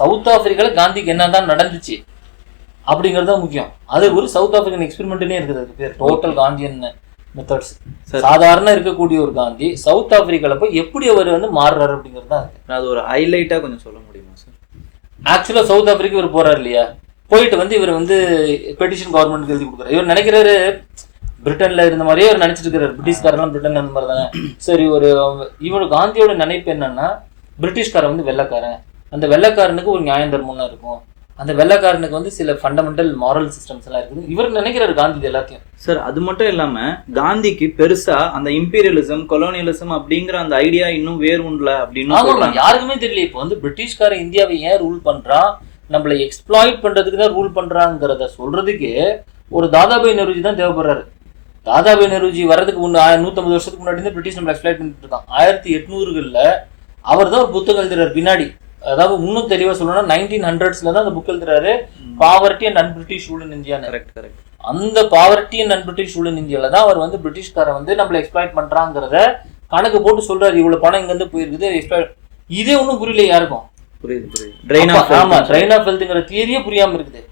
சவுத் ஆப்பிரிக்கால காந்திக்கு என்னதான் நடந்துச்சு அப்படிங்கிறது தான் முக்கியம். அது ஒரு சவுத் ஆப்பிரிக்கன் எக்ஸ்பெரிமெண்ட்னே இருக்குது. அதுக்கு பேர் டோட்டல் காந்தியன் மெத்தட்ஸ். சாதாரண இருக்கக்கூடிய ஒரு காந்தி சவுத் ஆப்பிரிக்கால போய் எப்படி அவர் வந்து மாறுறாரு அப்படிங்கிறது தான் இருக்கு. அது ஒரு ஹைலைட்டா கொஞ்சம் சொல்ல முடியுமா சார்? ஆக்சுவலா சவுத் ஆப்பிரிக்கா இவர் போறாரு இல்லையா, போயிட்டு வந்து இவர் வந்து பெட்டிஷன் கவர்மெண்ட் எழுதி கொடுக்குறாரு. இவர் நினைக்கிறாரு பிரிட்டன்ல இருந்த மாதிரியே அவர் நினைச்சிட்டு இருக்காரு, பிரிட்டிஷ்காரெல்லாம் பிரிட்டன்ல இருந்த மாதிரி தானே. சரி, இவரு காந்தியோட நினைப்பு என்னன்னா, பிரிட்டிஷ்காரன் வந்து வெள்ளைக்காரன், அந்த வெள்ளைக்காரனுக்கு ஒரு நியாயம் தர்மம்லாம் இருக்கும், அந்த வெள்ளைக்காரனுக்கு வந்து சில ஃபண்டமெண்டல் மாரல் சிஸ்டம்ஸ் எல்லாம் இருக்குது. இவர் நினைக்கிறாரு காந்தி எல்லாத்தையும். சார், அது மட்டும் இல்லாம காந்திக்கு பெருசா அந்த இம்பீரியலிசம், கொலோனியலிசம் அப்படிங்கிற அந்த ஐடியா இன்னும் வேறு உண்டல அப்படின்னு யாருக்குமே தெரியல. இப்போ வந்து பிரிட்டிஷ்காரன் இந்தியாவை ஏன் ரூல் பண்றான், நம்மளை எக்ஸ்ப்ளாய்ட் பண்றதுக்கு தான் ரூல் பண்றாங்கிறத சொல்றதுக்கு ஒரு தாதாபாய் நெருஜி தான் தேவைப்படுறாரு. தாதாபாய் நெருஜி வர்றதுக்கு 150 வருஷத்துக்கு முன்னாடி தான் பிரிட்டிஷ் நம்மளை எக்ஸ்ப்ளாய்ட் பண்ணிட்டு இருக்கான். 1800களில் அவர் தான் ஒரு புத்தகம் எழுதுறாரு பின்னாடி. அதாவது இன்னும் தெளிவா சொல்லணும்னா 1900s தான் அந்த புக் எழுதுறாரு, poverty and unBritish rule in India. அந்த poverty and unBritish rule in இந்தியால தான் அவர் வந்து பிரிட்டிஷ்காரன் வந்து நம்மளை எக்ஸ்ப்ளாய்ட் பண்றாங்கிறத கணக்கு போட்டு சொல்றாரு. இவ்வளவு பணம் இங்க இருந்து போயிருக்குது, எக்ஸ்ப்ளாய்ட். இதே ஒன்றும் புரியல யாருக்கும். புரியுது. ட்ரெயின் ஆஃப் வெல்த்ங்கிற தியரியே புரியாம இருக்குது.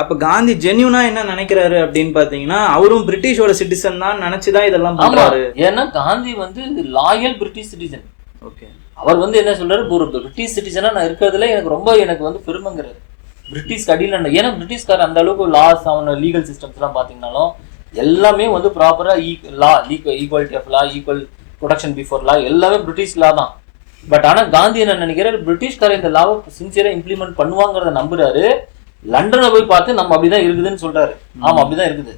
அப்ப காந்தி ஜென்யூனா என்ன நினைக்கிறாரு அப்படின்னு பாத்தீங்கன்னா, அவரும் பிரிட்டிஷோட சிட்டிசன் தான் நினைச்சுதான் இதெல்லாம் பண்றாரு. ஏன்னா காந்தி வந்து லாயல் பிரிட்டிஷ் சிட்டிசன். ஓகே. அவர் வந்து என்ன சொல்றாரு, ஒரு பிரிட்டிஷ் சிட்டிசனா நான் இருக்கிறதுல எனக்கு வந்து பெருமைங்கிறாரு. பிரிட்டிஷ்க்கு அடியில் ஏன்னா பிரிட்டிஷ்காரர் அந்த அளவுக்கு லாஸ், அவன லீகல் சிஸ்டம்ஸ் எல்லாம் பாத்தீங்கன்னாலும் எல்லாமே வந்து ப்ராப்பரா equality of law, equal protection before law, எல்லாமே பிரிட்டிஷ் லா தான். பட் ஆனா காந்தி என்ன நினைக்கிறாரு, பிரிட்டிஷ்காரர் இந்த லாவை சின்சியரா இம்ப்ளிமெண்ட் பண்ணுவாங்கிறத நம்புறாரு. லண்டனை போய் பார்த்து நம்ம அப்படிதான் இருக்குதுன்னு சொல்றாரு. ஆமா, அப்படிதான் இருக்குது.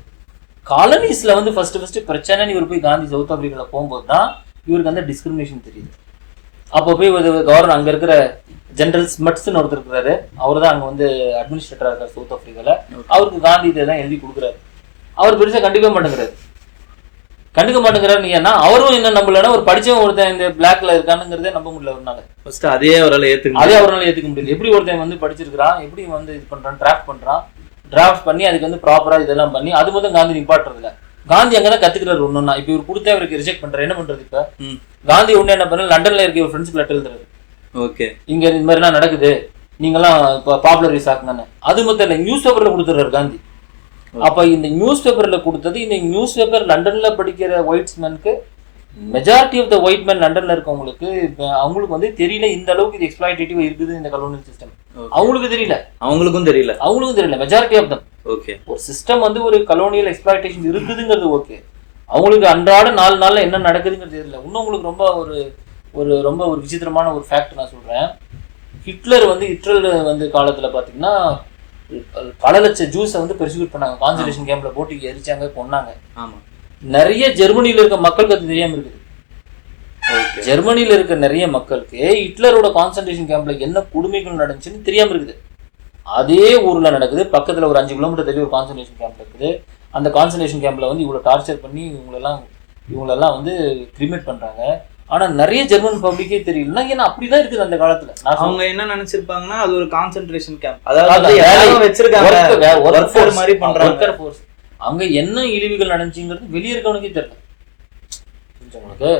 காலனிஸ்ல வந்து ஃபர்ஸ்ட் பிரச்சனைன்னு இவர் போய் காந்தி சவுத் ஆப்பிரிக்கால போகும்போது தான் இவருக்கு அந்த டிஸ்கிரிமினேஷன் தெரியுது. அப்போ போய் கவர்னர் அங்க இருக்கிற ஜெனரல் ஸ்மட்ஸ்ன்னு ஒருத்தர் இருக்கிறாரு, அவர் தான் அங்க வந்து அட்மினிஸ்ட்ரேட்டரா இருக்காரு சவுத் ஆப்பிரிக்கால. அவருக்கு காந்தி இதை எழுதி கொடுக்குறாரு. அவர் பெருசா கண்டுக்க மாட்டேங்கிறாரு. ஏன்னா அவரும் என்ன நம்பலன்னா, ஒரு படிச்சவன் ஒருத்தன் இந்த பிளாக்ல இருக்கானுங்கிறதே நம்ப முடியல அவரால். அதே அவரால் ஏத்துக்க முடியல. எப்படி ஒருத்தன் வந்து படிச்சிருக்கிறான், எப்படி வந்து இது பண்றான், டிராஃப்ட் பண்ணி அதுக்கு வந்து ப்ராப்பரா இதெல்லாம் பண்ணி அது மட்டும் காந்தி நிப்பாட்டுறதுல. காந்தி அங்கதான் கத்துக்கிறாரு ஒண்ணுன்னா. இப்ப இவர் கொடுத்தா அவருக்கு ரிஜெக்ட் பண்றாரு. என்ன பண்றது? இப்ப காந்தி ஒண்ணு என்ன பண்ண, லண்டன்ல இருக்க ஒரு ஃப்ரெண்ட்ஸ்க்கு லெட்டர் எழுதுறாரு. ஓகே, இங்க இந்த மாதிரி எல்லாம் நடக்குது, நீங்கெல்லாம் பாப்புலரைஸ் ஆக்குனானு. அது மட்டும் இல்ல, நியூஸ் பேப்பர்ல கொடுத்துறாரு காந்தி. அப்ப இந்த நியூஸ் பேப்பர்ல கொடுத்தது, இந்த நியூஸ் பேப்பர் லண்டன்ல படிக்கிற ஒயிட்ஸ்மேனுக்கு, majority of the white man லண்டன்ல இருக்கவங்களுக்கு அவங்களுக்கு வந்து தெரியல இந்த அளவுக்கு இது எக்ஸ்ப்ளாய்டேட்டிவ் இருக்குது இந்த கலோனியல் சிஸ்டம். அவங்களுக்கும் தெரியல மெஜாரிட்டி ஆஃப் தம். ஓகே, ஒரு சிஸ்டம் வந்து ஒரு கலோனியல் எக்ஸ்ப்ளாய்டேஷன் இருக்குதுங்கிறது ஓகே, அவங்களுக்கு அன்றாட 4 நாள்ல என்ன நடக்குதுங்கிறது தெரியல. இன்னும் உங்களுக்கு ரொம்ப ஒரு விசித்திரமான ஒரு ஃபேக்ட் நான் சொல்றேன். ஹிட்லர் வந்து காலத்துல பாத்தீங்கன்னா பல லட்சம் ஜூஸை வந்து பெர்சிக்யூட் பண்ணாங்க, கான்சன்ட்ரேஷன் கேம்ப்ல போட்டு எரிச்சாங்க, கொன்னாங்க. நிறைய ஜெர்மனியில இருக்க மக்களுக்கு அது தெரியாம இருக்குது. ஜெர்மனியில இருக்க நிறைய மக்களுக்கு ஹிட்லரோட கான்சன்ட்ரேஷன் கேம்ப்ல என்ன கொடுமைகள் நடந்துச்சுன்னு தெரியாம இருக்குது. அதே ஊர்ல நடக்குது, பக்கத்துல ஒரு 5 கிலோமீட்டர் தள்ளி ஒரு கான்சன்ட்ரேஷன் கேம்ப் இருக்குது. அந்த கான்சன்ட்ரேஷன் கேம்ப்ல வந்து இவ்வளவு டார்ச்சர் பண்ணி இவங்களெல்லாம் இவங்களெல்லாம் வந்து கிரிமேட் பண்றாங்க. ஆனா நிறைய ஜெர்மன் பப்ளிக்கே தெரியலன்னா, ஏன்னா அப்படிதான் இருக்குது அந்த காலத்துல. அவங்க என்ன நினைச்சிருப்பாங்கன்னா அது ஒரு கான்சென்ட்ரேஷன் கேம்ப், அதாவது எல்லாரும் வச்சிருக்காங்க ஒர்க் மாதிரி பண்றாங்க. அங்க என்ன இழிவுகள் நடந்துச்சுங்கிறது வெளியே இருக்கவனுக்கே தெரியல உங்களுக்கு.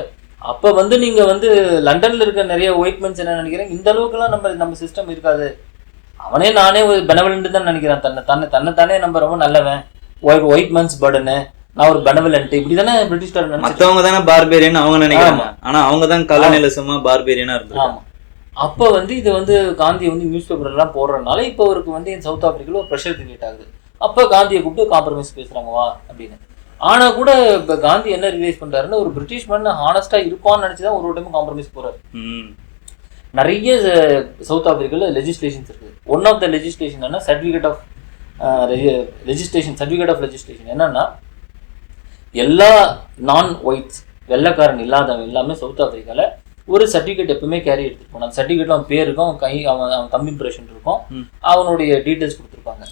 அப்ப வந்து நீங்க வந்து லண்டன்ல இருக்க நிறைய ஒயிட்மென்ஸ் என்ன நினைக்கிறேன், இந்த அளவுக்குலாம் நம்ம சிஸ்டம் இருக்காது, அவனே நானே ஒரு பெனவலண்ட் தான் நினைக்கிறான், தன்னைத்தானே நம்ம ரொம்ப நல்லவன், ஒயிட் மேன்ஸ் பர்டனு, நான் ஒரு பெனவலண்ட், இப்படிதானே பிரிட்டிஷ்காரன் மத்தவங்க தானே பார்பேரியன் அவங்க நினைக்கிறாங்க. ஆனா அவங்க தான் கலோனியலிசமா பார்பேரியனா இருந்தாங்க. ஆமா. அப்ப வந்து இது வந்து காந்தி வந்து நியூஸ் பேப்பர் எல்லாம் போடுறதுனால இப்ப அவருக்கு வந்து சவுத் ஆப்பிரிக்கால ஒரு ப்ரெஷர் கிரியேட் ஆகுது. அப்ப காந்தியை கூப்பிட்டு காம்ப்ரமைஸ் பேசுறாங்க வா அப்படின்னு. ஆனா கூட இப்ப காந்தி என்ன ரியலைஸ் பண்றாருன்னா, ஒரு பிரிட்டிஷ் மேன் ஹானஸ்டா இருப்பான்னு நினைச்சுதான் ஒரு டைம் காம்ப்ரமைஸ் போறாரு. நிறைய சவுத் ஆப்பிரிக்கால லெஜிஸ்லேஷன்ஸ் இருக்கு. ஒன் ஆஃப் த லெஜிஸ்லேஷன் என்ன, சர்டிஃபிகேட் ஆஃப் லெஜிஸ்லேஷன் என்னன்னா, எல்லா நான் ஒயிட்ஸ் வெள்ளைக்காரன் இல்லாதவன் எல்லாமே சவுத் ஆப்பிரிக்கால ஒரு சர்டிஃபிகேட் எப்பவுமே கேரி எடுத்துட்டு போனான். அந்த சர்டிஃபிகேட்ல அவன் பேர் இருக்கும், அவன் தம்பி இம்ப்ரெஷன் இருக்கும், அவனுடைய டீடைல்ஸ் கொடுத்துருப்பாங்க.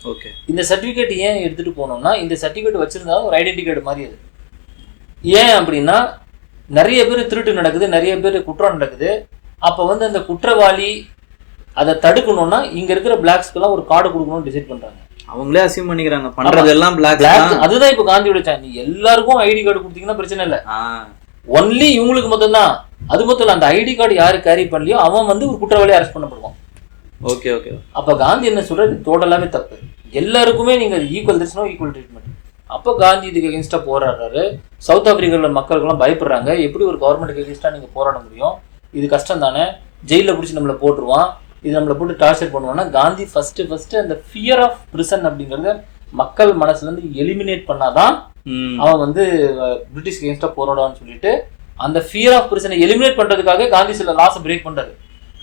இந்த சர்டிஃபிகேட் ஏன் எடுத்துட்டு போனோம்னா, இந்த சர்டிஃபிகேட் வச்சிருந்தாலும் ஒரு ஐடென்டி கார்டு மாதிரி அது. ஏன் அப்படின்னா, நிறைய பேர் திருட்டு நடக்குது, நிறைய பேர் குற்றம் நடக்குது. அப்ப வந்து அந்த குற்றவாளி அதை தடுக்கணும்னா இங்க இருக்கிற பிளாக்ஸ்க்கெல்லாம் ஒரு கார்டு கொடுக்கணும்னு டிசைட் பண்றாங்க. அவங்களே அசியூம் பண்ணிக்கிறாங்க பண்றதெல்லாம் பிளாக். அதுதான் இப்ப காந்தியோட சான். நீ எல்லாருக்கும் ஐடி கார்டு கொடுத்தீங்கன்னா பிரச்சனை இல்லை, ஒன்லி இவங்களுக்கு மட்டும் தான். அது மட்டும் இல்ல, அந்த ஐடி கார்டு யாரு கேரி பண்ணலையோ அவன் வந்து ஒரு குற்றவாளியை அரெஸ்ட் பண்ணப்படுவான். Okay okay. அப்ப காந்தி என்ன சொல்றது, டோட்டலாவே தப்பு. எல்லாருக்குமே நீங்க ஈக்குவல் ட்ரீட்மெண்ட். அப்ப காந்தி இதுக்கு எகென்ஸ்டா போராடுறாரு. சவுத் ஆப்பிரிக்கால மக்களுக்கெல்லாம் பயப்படுறாங்க, எப்படி ஒரு கவர்மெண்ட்டுக்கு எகென்ஸ்டா நீங்க போராட முடியும், இது கஷ்டம் தானே, ஜெயில பிடிச்சி நம்மளை போட்டுருவான், இது நம்மளை போட்டு டார்ச்சர் பண்ணுவான்னா, காந்தி ஃபர்ஸ்ட் அந்த ஃபியர் ஆஃப் பிரிசன் அப்படிங்கறத மக்கள் மனசுல இருந்து எலிமினேட் பண்ணாதான் அவன் வந்து பிரிட்டிஷ் எகென்ஸ்டா போராடுவான்னு சொல்லிட்டு அந்த ஃபியர் ஆஃப் பிரிசனை எலிமினேட் பண்றதுக்காக காந்தி சில லாஸை பிரேக் பண்றாரு.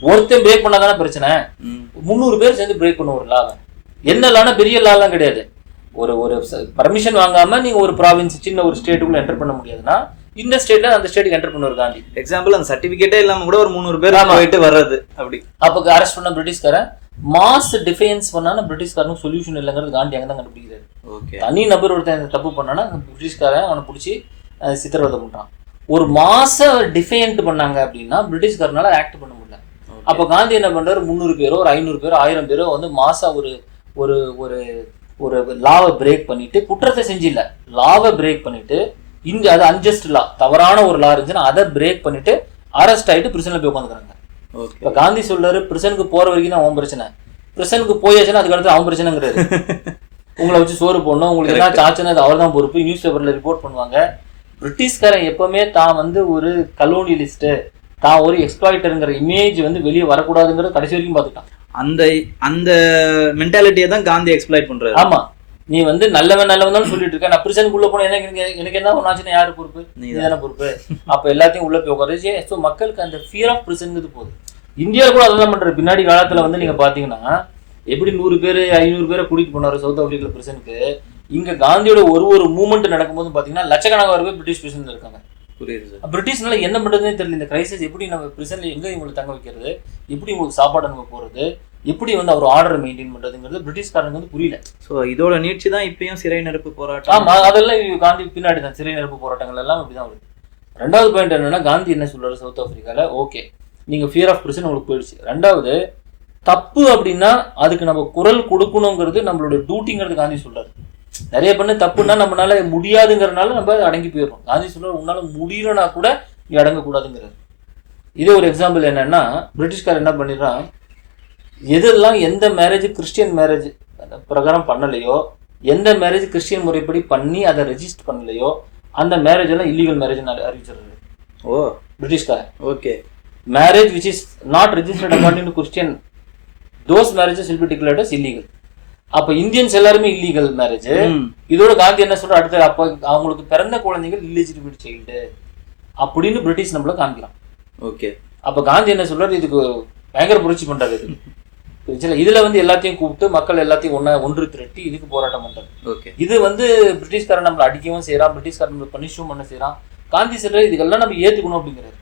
ஒருத்தன் பிரேக் பண்ணாதானே பிரச்சனை, 300 பேர் சேர்ந்து பிரேக் பண்ண ஒரு லா. என்ன லானா பெரிய லாலாம் கிடையாது. ஒரு பர்மிஷன் வாங்காம நீங்க ஒரு ப்ராவின்ஸ் சின்ன ஒரு ஸ்டேட்டுக்குள்ள என்டர் பண்ண முடியாதுன்னா, இந்த ஸ்டேட்ல அந்த ஸ்டேட்டுக்கு என்டர் பண்ணுவார் காந்தி. எக்ஸாம்பிள் அந்த சர்டிபிகேட்டே இல்லாம கூட ஒரு 300 பேர் போயிட்டு வர்றது. அப்படி அப்ப அரெஸ்ட் பண்ண பிரிட்டிஷ்காரன் மாஸ் டிஃபென்ஸ் பண்ணானா பிரிட்டிஷ்காரனுக்கு சொல்யூஷன் இல்லைங்கிறது காந்தி அங்கே தான் கண்டுபிடிக்கிறாரு. தனி நபர் ஒருத்தன் தப்பு பண்ணானா பிரிட்டிஷ்காரன் அவனை பிடிச்சி சித்திரவதை பண்றான். ஒரு மாச டிஃபெண்ட் பண்ணாங்க அப்படின்னா பிரிட்டிஷ்காரனால ஆக்ட் பண்ண முடியல. அப்ப காந்தி என்ன பண்றாரு, 300 பேரோ ஒரு 500 பேரோ 1000 பேரோ வந்து மாசா ஒரு ஒரு ஒரு லாவை பிரேக் பண்ணிட்டு, குற்றத்தை செஞ்சில்ல லாவை பிரேக் பண்ணிட்டு, இங்க அது அன்ஜஸ்ட் லா, தவறான ஒரு லா இருந்துச்சுன்னா அதை பிரேக் பண்ணிட்டு அரெஸ்ட் ஆயிட்டு பிரிசன்ல போய் உட்காந்துக்கிறாங்க. இப்ப காந்தி சொல்றாரு, பிரிசனுக்கு போற வரைக்கும் தான் அவன் பிரச்சனை, பிரிசனுக்கு போயாச்சுன்னா அதுக்கு அடுத்து அவன் பிரச்சனைங்கிறாரு. உங்களை வச்சு சோறு போடணும், உங்களுக்கு என்ன சாச்சுன்னா அது அவர் தான் பொறுப்பு, நியூஸ் பேப்பர்ல ரிப்போர்ட் பண்ணுவாங்க. பிரிட்டிஷ்காரன் எப்பவுமே தான் வந்து ஒரு கலோனியலிஸ்ட், தான் ஒரு எக்ஸ்ப்ளாய்டருங்கிற இமேஜ் வந்து வெளியே வரக்கூடாதுங்கிறது கடைசி வரைக்கும் பார்த்துட்டான். அந்த அந்த மென்டாலிட்டியை தான் காந்தி எக்ஸ்ப்ளாய்ட் பண்றாரு. ஆமா, நீ வந்து நல்லவன் தான் சொல்லிட்டு இருக்க, நான் பிரிசனுக்குள்ள போன எனக்கு என்ன ஒன்னாச்சுன்னா யாரு பொறுப்பு, நீ தானே பொறுப்பு. அப்ப எல்லாத்தையும் உள்ள போய் உட்காரு. ஸோ மக்களுக்கு அந்த ஃபியர் ஆஃப் பிரிசன்ங்கிறது போகுது. இந்தியா கூட அதெல்லாம் பண்ற. பின்னாடி காலத்துல வந்து நீங்க பாத்தீங்கன்னா எப்படி 100 பேர் 500 பேரை கூட்டிட்டு போனாரு சவுத் ஆப்பிரிக்கா பிரிசனுக்கு. இங்க காந்தியோட ஒரு மூவ்மெண்ட் நடக்கும்போது பாத்தீங்கன்னா லட்சக்கணக்கான பேர் பிரிட்டிஷ் பிரிசன்ல இருக்காங்க. பிரிட்டிஷ்னால என்ன பண்றதுன்னே தெரியல. இந்த கிரைசிஸ் எப்படி நம்ம பிரிசன்ல எங்க இவங்களுக்கு தங்க வைக்கிறது, எப்படி உங்களுக்கு சாப்பாடு நம்ம போறது, எப்படி வந்து அவர் ஆர்டர் மெயின்டைன் பண்றதுங்கிறது பிரிட்டிஷ்காரங்க வந்து புரியல. ஸோ இதோட நீட்சி தான் இப்பயும் சிறை நெருப்பு போராட்டம். ஆமா, அதெல்லாம் காந்தி பின்னாடி தான் சிறை நெருப்பு போராட்டங்கள் எல்லாம் இப்படிதான் வருது. 2வது பாயிண்ட் என்னன்னா, காந்தி என்ன சொல்றாரு சவுத் ஆப்பிரிக்கால, ஓகே நீங்க ஃபியர் ஆஃப் பிரிசன் உங்களுக்கு போயிடுச்சு. 2வது தப்பு அப்படின்னா அதுக்கு நம்ம குரல் கொடுக்கணுங்கிறது நம்மளோட டியூட்டிங்கிறது காந்தி சொல்றாரு. நிறைய பண்ண தப்புன்னா நம்மளால முடியாதுங்கிறதுனால நம்ம அடங்கி போயிடுறோம். காந்தி சொல்றாரு, உன்னால முடியலன்னா கூட நீ அடங்கக்கூடாதுங்கிறாரு. இதே ஒரு எக்ஸாம்பிள் என்னன்னா, பிரிட்டிஷ்கார் என்ன பண்ணிடுறான், எதெல்லாம் எந்த மேரேஜ் கிறிஸ்டியன் மேரேஜ் பிரகாரம் பண்ணலையோ, எந்த மேரேஜ் கிறிஸ்டியன் முறைப்படி பண்ணி அதை ரெஜிஸ்டர் பண்ணலையோ, அந்த மேரேஜ் எல்லாம் இல்லீகல் மேரேஜ் அறிவிச்சிடுறாரு. ஓ பிரிட்டிஷ்காரன். Okay, marriage which is not registered according to Christian, those marriages will be declared as illegal. அப்ப இந்தியன்ஸ் எல்லாருமே இல்லீகல் மேரேஜ். இதோட காந்தி என்ன சொல்ற, அடுத்த அப்ப அவங்களுக்கு பிறந்த குழந்தைகள் இல்லிஜிட்டிமேட் சைல்டு அப்படின்னு பிரிட்டிஷ் நம்மள காமிக்கிறான். ஓகே, அப்ப காந்தி என்ன சொல்றாரு, இதுக்கு பயங்கர புரட்சி பண்றாரு. இதுல வந்து எல்லாத்தையும் கூப்பிட்டு மக்கள் எல்லாத்தையும் ஒன்று திரட்டி இதுக்கு போராட்டம் பண்றாரு. ஓகே, இது வந்து பிரிட்டிஷ்காரன் நம்மளை அடிக்கவும் செய்யறான், பிரிட்டிஷ்காரன் நம்மளை பனிஷும் பண்ண செய்யறான். காந்தி சொல்ற இதுக்கெல்லாம் நம்ம ஏத்துக்கணும் அப்படிங்கிறாரு.